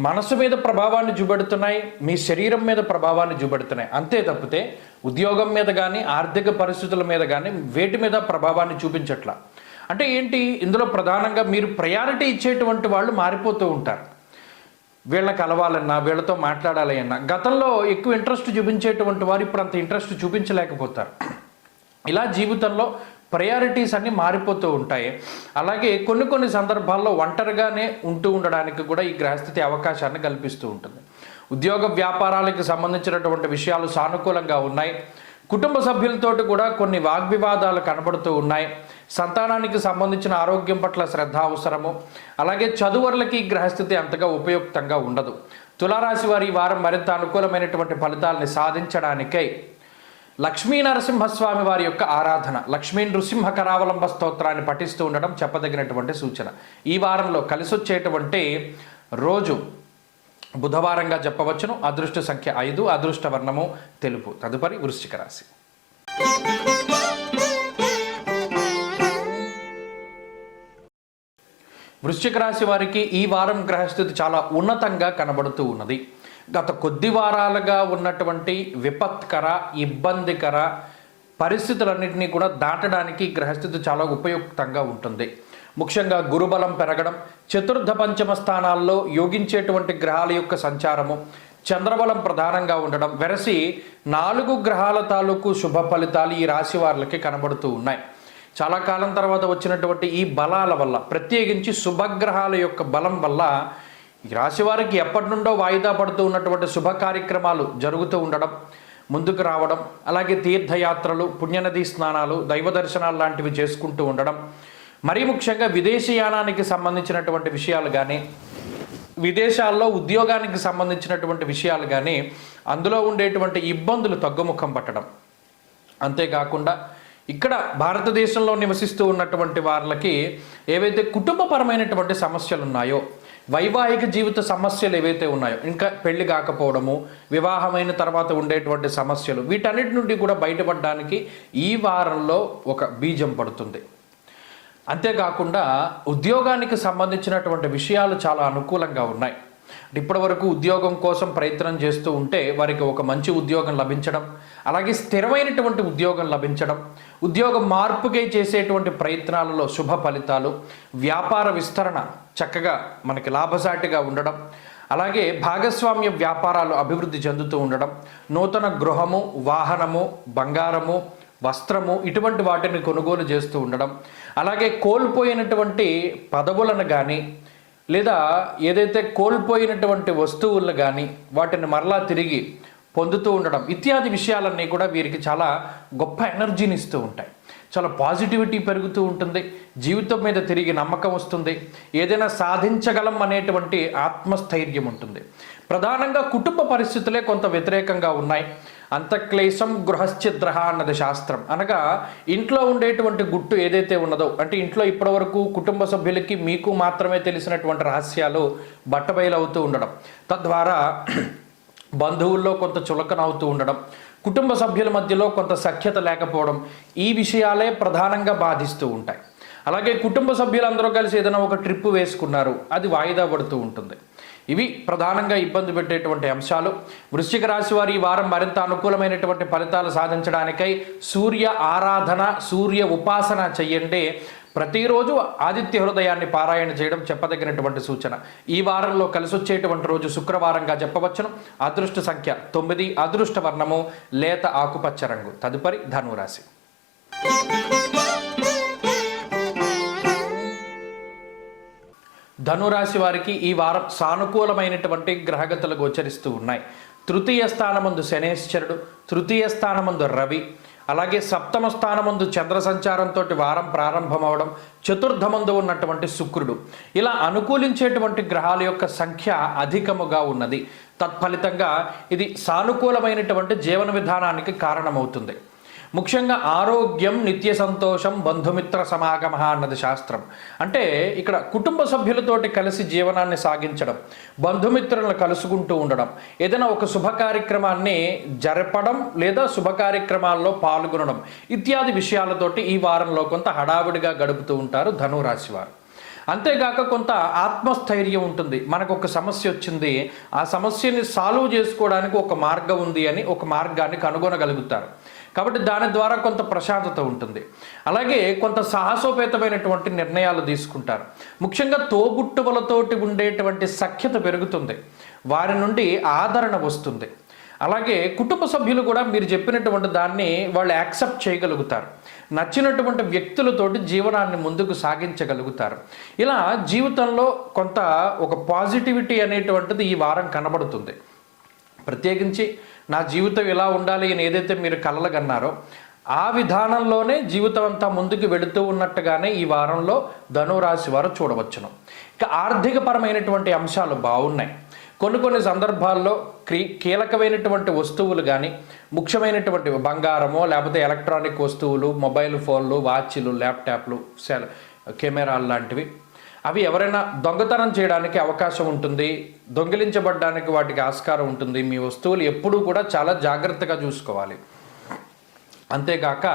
మనసు మీద ప్రభావాన్ని చూపెడుతున్నాయి, మీ శరీరం మీద ప్రభావాన్ని చూపెడుతున్నాయి. అంతే తప్పితే ఉద్యోగం మీద కానీ, ఆర్థిక పరిస్థితుల మీద కానీ వేటి మీద ప్రభావాన్ని చూపించట్లా. అంటే ఏంటి, ఇందులో ప్రధానంగా మీరు ప్రయారిటీ ఇచ్చేటువంటి వాళ్ళు మారిపోతూ ఉంటారు. వీళ్ళకి కలవాలన్నా, వీళ్ళతో మాట్లాడాలి అన్నా, గతంలో ఎక్కువ ఇంట్రెస్ట్ చూపించేటువంటి వారు ఇప్పుడు అంత ఇంట్రెస్ట్ చూపించలేకపోతారు. ఇలా జీవితంలో ప్రయారిటీస్ అన్నీ మారిపోతూ ఉంటాయి. అలాగే కొన్ని సందర్భాల్లో ఒంటరిగానే ఉంటూ ఉండడానికి కూడా ఈ గ్రహస్థితి అవకాశాన్ని కల్పిస్తూ ఉంటుంది. ఉద్యోగ వ్యాపారాలకు సంబంధించినటువంటి విషయాలు సానుకూలంగా ఉన్నాయి. కుటుంబ సభ్యులతోటి కూడా కొన్ని వాగ్వివాదాలు కనబడుతూ ఉన్నాయి. సంతానానికి సంబంధించిన ఆరోగ్యం పట్ల శ్రద్ధ అవసరము. అలాగే చదువుర్లకి ఈ గ్రహస్థితి అంతగా ఉపయుక్తంగా ఉండదు. తులారాశి వారి ఈ వారం మరింత అనుకూలమైనటువంటి ఫలితాలని సాధించడానికై లక్ష్మీ నరసింహస్వామి వారి యొక్క ఆరాధన, లక్ష్మీ నృసింహ కరావలంబ స్తోత్రాన్ని పఠిస్తూ ఉండడం చెప్పదగినటువంటి సూచన. ఈ వారంలో కలిసొచ్చేటువంటి రోజు బుధవారంగా చెప్పవచ్చును. అదృష్ట సంఖ్య 5, అదృష్ట వర్ణము తెలుపు. తదుపరి వృశ్చిక రాశి. వృశ్చిక రాశి వారికి ఈ వారం గ్రహస్థితి చాలా ఉన్నతంగా కనబడుతూ ఉన్నది. గత కొద్ది వారాలుగా ఉన్నటువంటి విపత్కర, ఇబ్బందికర పరిస్థితులన్నింటినీ కూడా దాటడానికి గ్రహస్థితి చాలా ఉపయుక్తంగా ఉంటుంది. ముఖ్యంగా గురుబలం పెరగడం, చతుర్థ పంచమ స్థానాల్లో యోగించేటువంటి గ్రహాల యొక్క సంచారము, చంద్రబలం ప్రధానంగా ఉండడం, వెరసి 4 గ్రహాల తాలూకు శుభ ఫలితాలు ఈ రాశి వారికి కనబడుతూ ఉన్నాయి. చాలా కాలం తర్వాత వచ్చినటువంటి ఈ బలాల వల్ల, ప్రత్యేకించి శుభగ్రహాల యొక్క బలం వల్ల ఈ రాశి వారికి ఎప్పటి నుండో వాయిదా పడుతూ ఉన్నటువంటి శుభ కార్యక్రమాలు జరుగుతూ ఉండడం, ముందుకు రావడం, అలాగే తీర్థయాత్రలు, పుణ్యనదీ స్నానాలు, దైవ దర్శనాలు లాంటివి చేసుకుంటూ ఉండడం, మరీ ముఖ్యంగా విదేశీయానానికి సంబంధించినటువంటి విషయాలు కానీ, విదేశాల్లో ఉద్యోగానికి సంబంధించినటువంటి విషయాలు కానీ, అందులో ఉండేటువంటి ఇబ్బందులు తగ్గుముఖం పట్టడం. అంతేకాకుండా ఇక్కడ భారతదేశంలో నివసిస్తూ ఉన్నటువంటి వాళ్ళకి ఏవైతే కుటుంబపరమైనటువంటి సమస్యలు ఉన్నాయో, వైవాహిక జీవిత సమస్యలు ఏవైతే ఉన్నాయో, ఇంకా పెళ్లి కాకపోవడము, వివాహమైన తర్వాత ఉండేటువంటి సమస్యలు, వీటన్నిటి నుండి కూడా బయటపడడానికి ఈ వారంలో ఒక బీజం పడుతుంది. అంతేకాకుండా ఉద్యోగానికి సంబంధించినటువంటి విషయాలు చాలా అనుకూలంగా ఉన్నాయి. ఇప్పటి వరకు ఉద్యోగం కోసం ప్రయత్నం చేస్తూ ఉంటే వారికి ఒక మంచి ఉద్యోగం లభించడం, అలాగే స్థిరమైనటువంటి ఉద్యోగం లభించడం, ఉద్యోగం మార్పుకై చేసేటువంటి ప్రయత్నాలలో శుభ ఫలితాలు, వ్యాపార విస్తరణ చక్కగా మనకి లాభసాటిగా ఉండడం, అలాగే భాగస్వామ్య వ్యాపారాలు అభివృద్ధి చెందుతూ ఉండడం, నూతన గృహము, వాహనము, బంగారము, వస్త్రము ఇటువంటి వాటిని కొనుగోలు చేస్తూ ఉండడం, అలాగే కోల్పోయినటువంటి పదవులను కానీ, లేదా ఏదైతే కోల్పోయినటువంటి వస్తువులను కానీ వాటిని మరలా తిరిగి పొందుతూ ఉండడం, ఇత్యాది విషయాలన్నీ కూడా వీరికి చాలా గొప్ప ఎనర్జీని ఇస్తూ ఉంటాయి. చాలా పాజిటివిటీ పెరుగుతూ ఉంటుంది, జీవితం మీద తిరిగి నమ్మకం వస్తుంది, ఏదైనా సాధించగలం అనేటువంటి ఆత్మస్థైర్యం ఉంటుంది. ప్రధానంగా కుటుంబ పరిస్థితులే కొంత వ్యతిరేకంగా ఉన్నాయి. అంతఃక్లేశం గృహశ్చిద్ర అన్నది శాస్త్రం. అనగా ఇంట్లో ఉండేటువంటి గుట్టు ఏదైతే ఉన్నదో, అంటే ఇంట్లో ఇప్పటివరకు కుటుంబ సభ్యులకి మీకు మాత్రమే తెలిసినటువంటి రహస్యాలు బట్టబయలవుతూ ఉండడం, తద్వారా బంధువుల్లో కొంత చులకన అవుతూ ఉండడం, కుటుంబ సభ్యుల మధ్యలో కొంత సఖ్యత లేకపోవడం, ఈ విషయాలే ప్రధానంగా బాధిస్తూ ఉంటాయి. అలాగే కుటుంబ సభ్యులందరూ కలిసి ఏదైనా ఒక ట్రిప్ వేసుకున్నారు, అది వాయిదా పడుతూ ఉంటుంది. ఇవి ప్రధానంగా ఇబ్బంది పెట్టేటువంటి అంశాలు. వృశ్చిక రాశి వారి ఈ వారం మరింత అనుకూలమైనటువంటి ఫలితాలు సాధించడానికై సూర్య ఆరాధన, సూర్య ఉపాసన చెయ్యండి. ప్రతిరోజు ఆదిత్య హృదయాన్ని పారాయణ చేయడం చెప్పదగినటువంటి సూచన. ఈ వారంలో కలిసి వచ్చేటువంటి రోజు శుక్రవారంగా చెప్పవచ్చును. అదృష్ట సంఖ్య 9, అదృష్ట వర్ణము లేత ఆకుపచ్చ రంగు. తదుపరి ధనురాశి. ధనురాశి వారికి ఈ వారం సానుకూలమైనటువంటి గ్రహగతులు గోచరిస్తూ ఉన్నాయి. తృతీయ స్థానమందు శనేశ్వరుడు, తృతీయ స్థానమందు రవి, అలాగే సప్తమ స్థానమందు చంద్ర సంచారంతో వారం ప్రారంభమవడం, చతుర్థమందు ఉన్నటువంటి శుక్రుడు, ఇలా అనుకూలించేటువంటి గ్రహాల యొక్క సంఖ్య అధికముగా ఉన్నది. తత్ఫలితంగా ఇది సానుకూలమైనటువంటి జీవన విధానానికి కారణమవుతుంది. ముఖ్యంగా ఆరోగ్యం, నిత్య సంతోషం, బంధుమిత్ర సమాగమ అన్నది శాస్త్రం. అంటే ఇక్కడ కుటుంబ సభ్యులతోటి కలిసి జీవనాన్ని సాగించడం, బంధుమిత్రులను కలుసుకుంటూ ఉండడం, ఏదైనా ఒక శుభ కార్యక్రమాన్ని జరపడం లేదా శుభ కార్యక్రమాల్లో పాల్గొనడం ఇత్యాది విషయాలతోటి ఈ వారంలో కొంత హడావిడిగా గడుపుతూ ఉంటారు ధనురాశి వారు. అంతేగాక కొంత ఆత్మస్థైర్యం ఉంటుంది. మనకు ఒక సమస్య వచ్చింది, ఆ సమస్యని సాల్వ్ చేసుకోవడానికి ఒక మార్గం ఉంది అని ఒక మార్గాన్ని కనుగొనగలుగుతారు. కాబట్టి దాని ద్వారా కొంత ప్రశాంతత ఉంటుంది. అలాగే కొంత సాహసోపేతమైనటువంటి నిర్ణయాలు తీసుకుంటారు. ముఖ్యంగా తోబుట్టువులతోటి ఉండేటువంటి సఖ్యత పెరుగుతుంది, వారి నుండి ఆదరణ వస్తుంది. అలాగే కుటుంబ సభ్యులు కూడా మీరు చెప్పినటువంటి దాన్ని వాళ్ళు యాక్సెప్ట్ చేయగలుగుతారు. నచ్చినటువంటి వ్యక్తులతోటి జీవనాన్ని ముందుకు సాగించగలుగుతారు. ఇలా జీవితంలో కొంత ఒక పాజిటివిటీ అనేటువంటిది ఈ వారం కనబడుతుంది. ప్రత్యేకించి నా జీవితం ఇలా ఉండాలి అని ఏదైతే మీరు కలలుగన్నారో ఆ విధానంలోనే జీవితం అంతా ముందుకు వెళుతూ ఉన్నట్టుగానే ఈ వారంలో ధనురాశి వారు చూడవచ్చును. ఇక ఆర్థికపరమైనటువంటి అంశాలు బాగున్నాయి. కొన్ని సందర్భాల్లో కీలకమైనటువంటి వస్తువులు కానీ, ముఖ్యమైనటువంటి బంగారమో లేకపోతే ఎలక్ట్రానిక్ వస్తువులు, మొబైల్ ఫోన్లు, వాచ్లు, ల్యాప్టాప్లు, కెమెరాలు లాంటివి, అవి ఎవరైనా దొంగతనం చేయడానికి అవకాశం ఉంటుంది, దొంగిలించబడడానికి వాటికి ఆస్కారం ఉంటుంది. మీ వస్తువులు ఎప్పుడూ కూడా చాలా జాగ్రత్తగా చూసుకోవాలి. అంతేకాక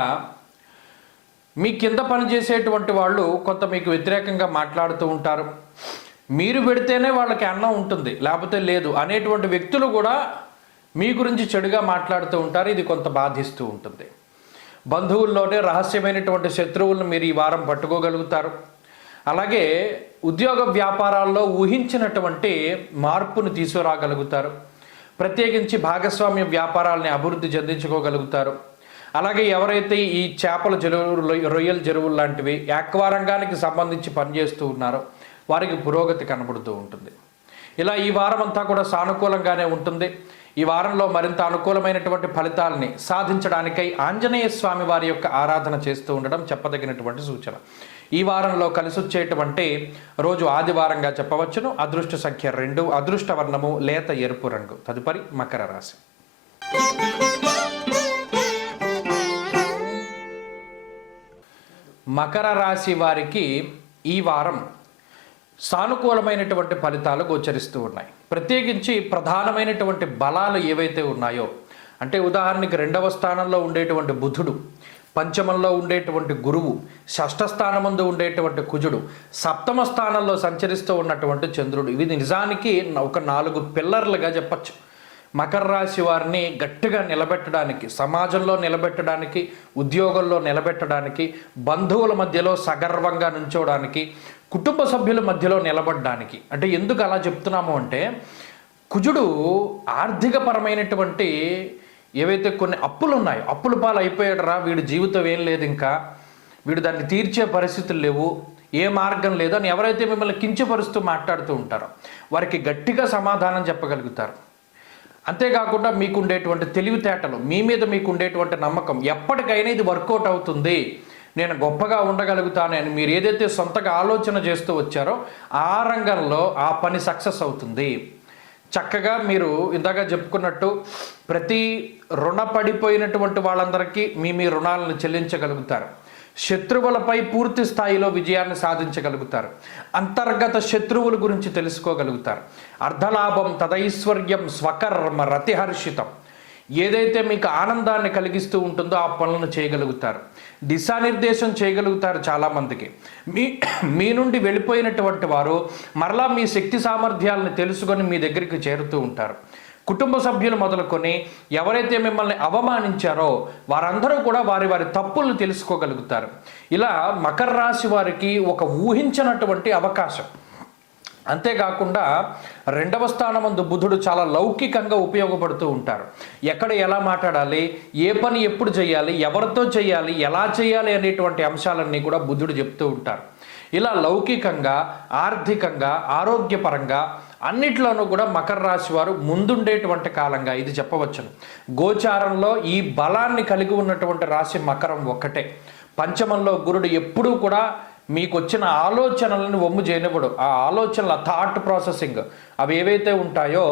మీ కింద పనిచేసేటువంటి వాళ్ళు కొంత మీకు వ్యతిరేకంగా మాట్లాడుతూ ఉంటారు. మీరు పెడితేనే వాళ్ళకి అన్నం ఉంటుంది, లేకపోతే లేదు అనేటువంటి వ్యక్తులు కూడా మీ గురించి చెడుగా మాట్లాడుతూ ఉంటారు. ఇది కొంత బాధిస్తూ ఉంటుంది. బంధువుల్లోనే రహస్యమైనటువంటి శత్రువులను మీరు ఈ వారం పట్టుకోగలుగుతారు. అలాగే ఉద్యోగ వ్యాపారాల్లో ఊహించినటువంటి మార్పును తీసుకురాగలుగుతారు. ప్రత్యేకించి భాగస్వామ్య వ్యాపారాలని అభివృద్ధి చెందించుకోగలుగుతారు. అలాగే ఎవరైతే ఈ చేపల చెరువులు, రొయ్యల చెరువులు లాంటివి ఆక్వా రంగానికి సంబంధించి పనిచేస్తూ ఉన్నారో వారికి పురోగతి కనబడుతూ ఉంటుంది. ఇలా ఈ వారం అంతా కూడా సానుకూలంగానే ఉంటుంది. ఈ వారంలో మరింత అనుకూలమైనటువంటి ఫలితాలని సాధించడానికై ఆంజనేయ స్వామి వారి యొక్క ఆరాధన చేస్తూ ఉండడం చెప్పదగినటువంటి సూచన. ఈ వారంలో కలిసి వచ్చేటువంటి రోజు ఆదివారంగా చెప్పవచ్చును. అదృష్ట సంఖ్య 2, అదృష్ట వర్ణము లేత ఎరుపు రంగు. తదుపరి మకర రాశి. మకర రాశి వారికి ఈ వారం సానుకూలమైనటువంటి ఫలితాలు గోచరిస్తూ ఉన్నాయి. ప్రత్యేకించి ప్రధానమైనటువంటి బలాలు ఏవైతే ఉన్నాయో, అంటే ఉదాహరణకి 2వ స్థానంలో ఉండేటువంటి బుధుడు, పంచమంలో ఉండేటువంటి గురువు, షష్ఠ స్థానమందు ఉండేటువంటి కుజుడు, సప్తమ స్థానంలో సంచరిస్తూ ఉన్నటువంటి చంద్రుడు, ఇవి నిజానికి ఒక 4 పిల్లర్లుగా చెప్పచ్చు. మకర రాశి వారిని గట్టిగా నిలబెట్టడానికి, సమాజంలో నిలబెట్టడానికి, ఉద్యోగంలో నిలబెట్టడానికి, బంధువుల మధ్యలో సగర్వంగా నుంచోడానికి, కుటుంబ సభ్యుల మధ్యలో నిలబడడానికి. అంటే ఎందుకు అలా చెప్తున్నాము అంటే, కుజుడు ఆర్థికపరమైనటువంటి ఏవైతే కొన్ని అప్పులు ఉన్నాయో, అప్పుల పాలు అయిపోయాడరా, వీడి జీవితం ఏం లేదు, ఇంకా వీడు దాన్ని తీర్చే పరిస్థితులు లేవు, ఏ మార్గం లేదు అని ఎవరైతే మిమ్మల్ని కించపరుస్తూ మాట్లాడుతూ ఉంటారో వారికి గట్టిగా సమాధానం చెప్పగలుగుతారు. అంతేకాకుండా మీకుండేటువంటి తెలివితేటలు, మీ మీద మీకు ఉండేటువంటి నమ్మకం, ఎప్పటికైనా ఇది వర్కౌట్ అవుతుంది, నేను గొప్పగా ఉండగలుగుతాను అని మీరు ఏదైతే సొంతగా ఆలోచన చేస్తూ వచ్చారో ఆ రంగంలో ఆ పని సక్సెస్ అవుతుంది. చక్కగా మీరు ఇందాక చెప్పుకున్నట్టు ప్రతి రుణపడిపోయినటువంటి వాళ్ళందరికీ మీ రుణాలను చెల్లించగలుగుతారు. శత్రువులపై పూర్తి స్థాయిలో విజయాన్ని సాధించగలుగుతారు. అంతర్గత శత్రువుల గురించి తెలుసుకోగలుగుతారు. అర్ధలాభం తదైశ్వర్యం స్వకర్మ రతిహర్షితం. ఏదైతే మీకు ఆనందాన్ని కలిగిస్తూ ఉంటుందో ఆ పనులను చేయగలుగుతారు. దిశానిర్దేశం చేయగలుగుతారు. చాలామందికి మీ నుండి వెళ్ళిపోయినటువంటి వారు మరలా మీ శక్తి సామర్థ్యాలను తెలుసుకొని మీ దగ్గరికి చేరుతూ ఉంటారు. కుటుంబ సభ్యులు మొదలుకొని ఎవరైతే మిమ్మల్ని అవమానించారో వారందరూ కూడా వారి వారి తప్పులను తెలుసుకోగలుగుతారు. ఇలా మకర రాశి వారికి ఒక ఊహించినటువంటి అవకాశం. అంతేకాకుండా 2వ స్థానమందు బుధుడు చాలా లౌకికంగా ఉపయోగపడుతూ ఉంటారు. ఎక్కడ ఎలా మాట్లాడాలి, ఏ పని ఎప్పుడు చేయాలి, ఎవరితో చేయాలి, ఎలా చేయాలి అనేటువంటి అంశాలన్నీ కూడా బుధుడు చెప్తూ ఉంటారు. ఇలా లౌకికంగా, ఆర్థికంగా, ఆరోగ్యపరంగా అన్నిట్లోనూ కూడా మకర రాశి వారు ముందుండేటువంటి కాలంగా ఇది చెప్పవచ్చును. గోచారంలో ఈ బలాన్ని కలిగి ఉన్నటువంటి రాశి మకరం ఒక్కటే. పంచమంలో గురుడు ఎప్పుడూ కూడా మీకు వచ్చిన ఆలోచనలను వమ్ము చేయనివ్వడు. ఆ ఆలోచనల థాట్ ప్రాసెసింగ్ అవి ఏవైతే ఉంటాయో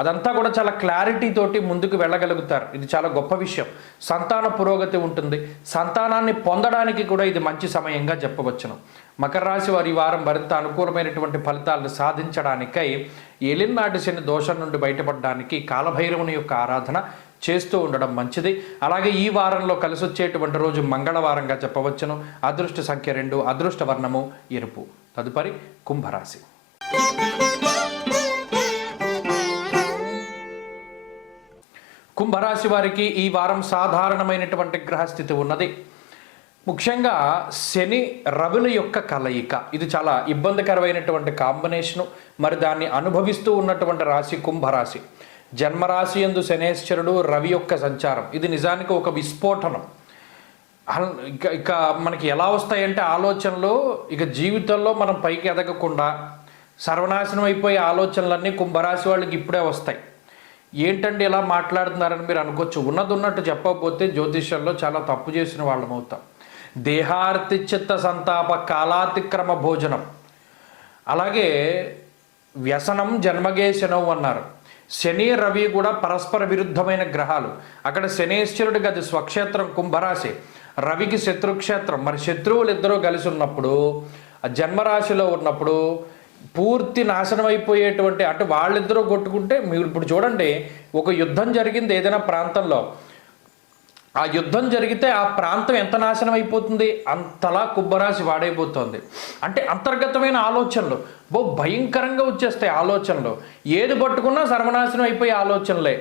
అదంతా కూడా చాలా క్లారిటీ తోటి ముందుకు వెళ్ళగలుగుతారు. ఇది చాలా గొప్ప విషయం. సంతాన పురోగతి ఉంటుంది. సంతానాన్ని పొందడానికి కూడా ఇది మంచి సమయంగా చెప్పవచ్చును. మకర రాశి వారి వారం మరింత అనుకూలమైనటువంటి ఫలితాలను సాధించడానికై ఏలినాటి శని దోషం నుండి బయటపడడానికి కాలభైరవుని యొక్క ఆరాధన చేస్తూ ఉండడం మంచిది. అలాగే ఈ వారంలో కలిసి వచ్చేటువంటి రోజు మంగళవారంగా చెప్పవచ్చును. అదృష్ట సంఖ్య 2, అదృష్ట వర్ణము ఎరుపు. తదుపరి కుంభరాశి. కుంభరాశి వారికి ఈ వారం సాధారణమైనటువంటి గ్రహస్థితి ఉన్నది. ముఖ్యంగా శని రవుల యొక్క కలయిక ఇది చాలా ఇబ్బందికరమైనటువంటి కాంబినేషను. మరి దాన్ని అనుభవిస్తూ ఉన్నటువంటి రాశి కుంభరాశి. జన్మరాశి యందు శనేశ్వరుడు రవి యొక్క సంచారం ఇది నిజానికి ఒక విస్ఫోటనం. ఇక మనకి ఎలా వస్తాయంటే ఆలోచనలు ఇక జీవితంలో మనం పైకి ఎదగకుండా సర్వనాశనం అయిపోయే ఆలోచనలన్నీ కుంభరాశి వాళ్ళకి ఇప్పుడే వస్తాయి. ఏంటండి ఇలా మాట్లాడుతున్నారని మీరు అనుకోవచ్చు. ఉన్నది ఉన్నట్టు చెప్పకపోతే జ్యోతిష్యంలో చాలా తప్పు చేసిన వాళ్ళం అవుతాం. దేహార్తిచిత్త సంతాప కాలాతిక్రమ భోజనం, అలాగే వ్యసనం జన్మగేశనం అన్నారు. శని రవి కూడా పరస్పర విరుద్ధమైన గ్రహాలు. అక్కడ శనేశ్వరుడికి అది స్వక్షేత్రం కుంభరాశి, రవికి శత్రుక్షేత్రం. మరి శత్రువులు ఇద్దరూ కలిసి ఉన్నప్పుడు జన్మరాశిలో ఉన్నప్పుడు పూర్తి నాశనం అయిపోయేటువంటి అంటే వాళ్ళిద్దరూ కొట్టుకుంటే మీరు ఇప్పుడు చూడండి, ఒక యుద్ధం జరిగింది ఏదైనా ప్రాంతంలో, ఆ యుద్ధం జరిగితే ఆ ప్రాంతం ఎంత నాశనం అయిపోతుంది, అంతలా కుంభరాశి వాడైపోతుంది. అంటే అంతర్గతమైన ఆలోచనలు భయంకరంగా వచ్చేస్తాయి. ఆలోచనలు ఏది పట్టుకున్నా సర్వనాశనం అయిపోయే ఆలోచనలే.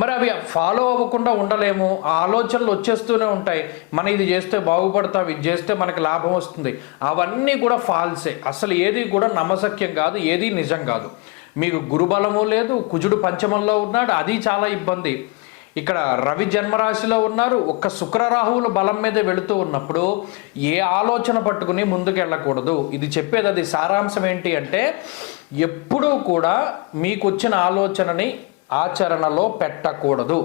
మరి అవి ఫాలో అవ్వకుండా ఉండలేము. ఆ ఆలోచనలు వచ్చేస్తూనే ఉంటాయి. మనం ఇది చేస్తే బాగుపడతాం, ఇది చేస్తే మనకి లాభం వస్తుంది. అవన్నీ కూడా ఫాల్సే. అసలు ఏది కూడా నమ్మశక్యం కాదు, ఏది నిజం కాదు. మీకు గురుబలము లేదు, కుజుడు పంచమంలో ఉన్నాడు, అది చాలా ఇబ్బంది. ఇక్కడ రవి జన్మరాశిలో ఉన్నారు. ఒక్క శుక్రరాహువుల బలం మీద వెళుతూ ఉన్నప్పుడు ఏ ఆలోచన పట్టుకుని ముందుకు వెళ్ళకూడదు. ఇది చెప్పేది అది సారాంశం ఏంటి అంటే ఎప్పుడూ కూడా మీకు వచ్చిన ఆలోచనని ఆచరణలో పెట్టకూడదు.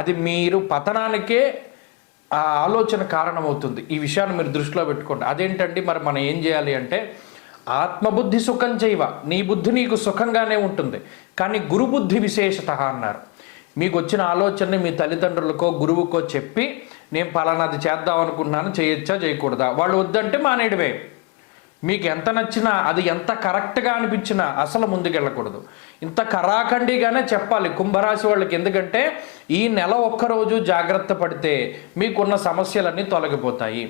అది మీరు పతనానికే ఆ ఆలోచన కారణమవుతుంది. ఈ విషయాన్ని మీరు దృష్టిలో పెట్టుకోండి. అదేంటండి మరి మనం ఏం చేయాలి అంటే ఆత్మబుద్ధి సుఖం చేయవ, నీ బుద్ధి నీకు సుఖంగానే ఉంటుంది, కానీ గురుబుద్ధి విశేషత అన్నారు. మీకు వచ్చిన ఆలోచనని మీ తల్లిదండ్రులకో గురువుకో చెప్పి నేను పలానాది చేద్దాం అనుకున్నాను, చేయొచ్చా చేయకూడదా, వాళ్ళు వద్దంటే మానేయడమే. మీకు ఎంత నచ్చినా అది ఎంత కరెక్ట్గా అనిపించినా అసలు ముందుకెళ్ళకూడదు. ఇంత కరాఖండిగానే చెప్పాలి కుంభరాశి వాళ్ళకి. ఎందుకంటే ఈ నెల ఒక్కరోజు జాగ్రత్త పడితే మీకున్న సమస్యలన్నీ తొలగిపోతాయి.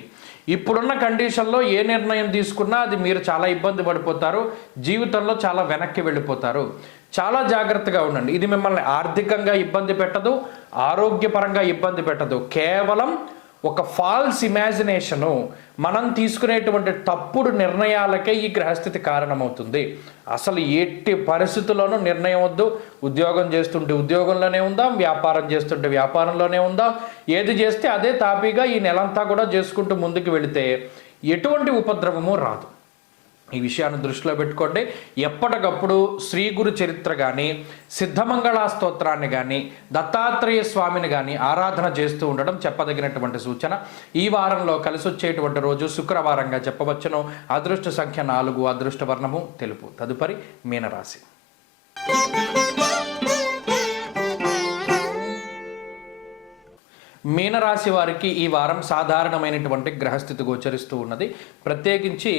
ఇప్పుడున్న కండిషన్లో ఏ నిర్ణయం తీసుకున్నా అది మీరు చాలా ఇబ్బంది పడిపోతారు, జీవితంలో చాలా వెనక్కి వెళ్ళిపోతారు. చాలా జాగ్రత్తగా ఉండండి. ఇది మిమ్మల్ని ఆర్థికంగా ఇబ్బంది పెట్టదు, ఆరోగ్యపరంగా ఇబ్బంది పెట్టదు. కేవలం ఒక ఫాల్స్ ఇమాజినేషను, మనం తీసుకునేటువంటి తప్పుడు నిర్ణయాలకే ఈ గ్రహస్థితి కారణమవుతుంది. అసలు ఎట్టి పరిస్థితుల్లోనూ నిర్ణయం వద్దు. ఉద్యోగం చేస్తుంటే ఉద్యోగంలోనే ఉందాం, వ్యాపారం చేస్తుంటే వ్యాపారంలోనే ఉందాం. ఏది చేస్తే అదే తాపీగా ఈ నెలంతా కూడా చేసుకుంటూ ముందుకు వెళితే ఎటువంటి ఉపద్రవము రాదు. ఈ విషయాన్ని దృష్టిలో పెట్టుకోండి. ఎప్పటికప్పుడు శ్రీ గురు చరిత్ర కానీ, సిద్ధమంగళ స్తోత్రాన్ని కానీ, దత్తాత్రేయ స్వామిని కానీ ఆరాధన చేస్తూ ఉండడం చెప్పదగినటువంటి సూచన. ఈ వారంలో కలిసి వచ్చేటువంటి రోజు శుక్రవారంగా చెప్పవచ్చును. అదృష్ట సంఖ్య 4, అదృష్ట వర్ణము తెలుపు. తదుపరి మీనరాశి. మీనరాశి వారికి ఈ వారం సాధారణమైనటువంటి గ్రహస్థితి గోచరిస్తూ ఉన్నది. ప్రత్యేకించి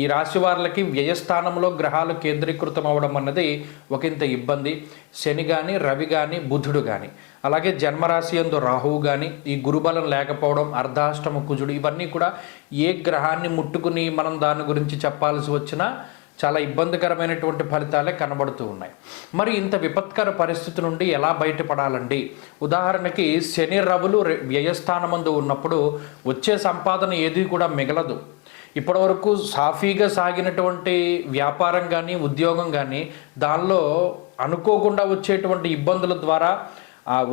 ఈ రాశి వారికి వ్యయస్థానంలో గ్రహాలు కేంద్రీకృతం అవ్వడం అన్నది ఒకంత ఇబ్బంది. శని కానీ, రవి కానీ, బుధుడు కానీ, అలాగే జన్మరాశి యందు రాహువు కానీ, ఈ గురుబలం లేకపోవడం, అర్ధాష్టమ కుజుడు, ఇవన్నీ కూడా ఏ గ్రహాన్ని ముట్టుకుని మనం దాని గురించి చెప్పాల్సి వచ్చినా చాలా ఇబ్బందికరమైనటువంటి ఫలితాలే కనబడుతూ ఉన్నాయి. మరి ఇంత విపత్కర పరిస్థితి నుండి ఎలా బయటపడాలండి? ఉదాహరణకి శని రవులు వ్యయస్థానమందు ఉన్నప్పుడు వచ్చే సంపాదన ఏది కూడా మిగలదు. ఇప్పటివరకు సాఫీగా సాగినటువంటి వ్యాపారం కానీ, ఉద్యోగం కానీ, దానిలో అనుకోకుండా వచ్చేటువంటి ఇబ్బందుల ద్వారా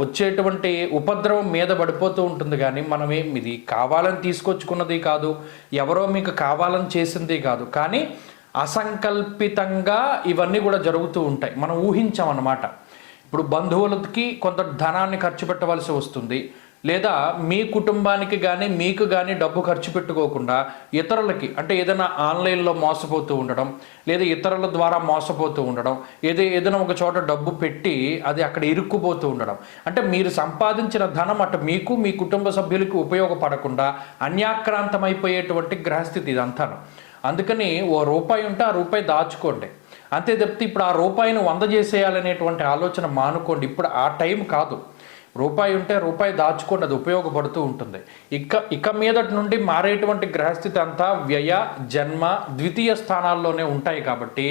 వచ్చేటువంటి ఉపద్రవం మీద పడిపోతూ ఉంటుంది. కానీ మనమేం ఇది కావాలని తీసుకొచ్చుకున్నది కాదు, ఎవరో మీకు కావాలని చేసింది కాదు, కానీ అసంకల్పితంగా ఇవన్నీ కూడా జరుగుతూ ఉంటాయి. మనం ఊహించామన్నమాట. ఇప్పుడు బంధువులకి కొంత ధనాన్ని ఖర్చు పెట్టవలసి వస్తుంది, లేదా మీ కుటుంబానికి కానీ మీకు కానీ డబ్బు ఖర్చు పెట్టుకోకుండా ఇతరులకి, అంటే ఏదైనా ఆన్లైన్లో మోసపోతూ ఉండడం, లేదా ఇతరుల ద్వారా మోసపోతూ ఉండడం, ఏదైనా ఒక చోట డబ్బు పెట్టి అది అక్కడ ఇరుక్కుపోతూ ఉండడం, అంటే మీరు సంపాదించిన ధనం అటు మీకు మీ కుటుంబ సభ్యులకి ఉపయోగపడకుండా అన్యాక్రాంతమైపోయేటువంటి గ్రహస్థితి ఇదంతాను. అందుకని ఓ రూపాయి ఉంటే ఆ రూపాయి దాచుకోండి, అంతే తప్పితే ఇప్పుడు ఆ రూపాయిని 100 చేసేయాలనేటువంటి ఆలోచన మానుకోండి. ఇప్పుడు ఆ టైం కాదు. రూపాయి ఉంటే రూపాయి దాచుకోండి, అది ఉపయోగపడుతూ ఉంటుంది. ఇక మీదటి నుండి మారేటువంటి గ్రహస్థితి అంతా వ్యయ, జన్మ, ద్వితీయ స్థానాల్లోనే ఉంటాయి. కాబట్టి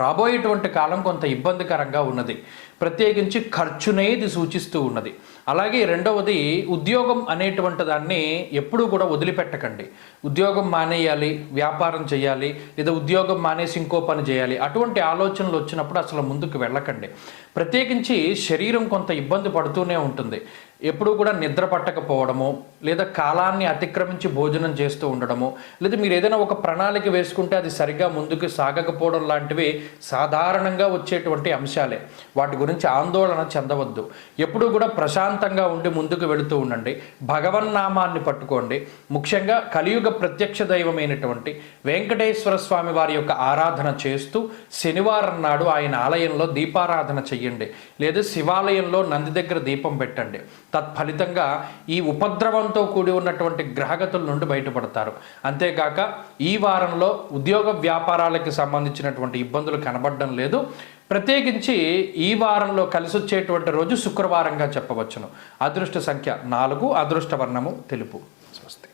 రాబోయేటువంటి కాలం కొంత ఇబ్బందికరంగా ఉన్నది. ప్రత్యేకించి ఖర్చునేది సూచిస్తూ ఉన్నది. అలాగే రెండవది, ఉద్యోగం అనేటువంటి దాన్ని ఎప్పుడూ కూడా వదిలిపెట్టకండి. ఉద్యోగం మానేయాలి, వ్యాపారం చేయాలి, లేదా ఉద్యోగం మానేసి ఇంకో పని చేయాలి, అటువంటి ఆలోచనలు వచ్చినప్పుడు అసలు ముందుకు వెళ్ళకండి. ప్రత్యేకించి శరీరం కొంత ఇబ్బంది పడుతూనే ఉంటుంది. ఎప్పుడూ కూడా నిద్ర పట్టకపోవడము, లేదా కాలాన్ని అతిక్రమించి భోజనం చేస్తూ ఉండడము, లేదా మీరు ఏదైనా ఒక ప్రణాళిక వేసుకుంటే అది సరిగ్గా ముందుకు సాగకపోవడం లాంటివి సాధారణంగా వచ్చేటువంటి అంశాలే. వాటి గురించి ఆందోళన చెందవద్దు. ఎప్పుడూ కూడా ప్రశాంతంగా ఉండి ముందుకు వెళుతూ ఉండండి. భగవన్నామాన్ని పట్టుకోండి. ముఖ్యంగా కలియుగ ప్రత్యక్ష దైవమైనటువంటి వెంకటేశ్వర స్వామి వారి యొక్క ఆరాధన చేస్తూ శనివారం నాడు ఆయన ఆలయంలో దీపారాధన చెయ్యండి, లేదా శివాలయంలో నంది దగ్గర దీపం పెట్టండి. తత్ఫలితంగా ఈ ఉపద్రవంతో కూడి ఉన్నటువంటి గ్రహగతుల నుండి బయటపడతారు. అంతేకాక ఈ వారంలో ఉద్యోగ వ్యాపారాలకు సంబంధించినటువంటి ఇబ్బందులు కనబడడం లేదు. ప్రత్యేకించి ఈ వారంలో కలిసి వచ్చేటువంటి రోజు శుక్రవారంగా చెప్పవచ్చును. అదృష్ట సంఖ్య 4, అదృష్ట వర్ణము తెలుపు. స్వస్తి.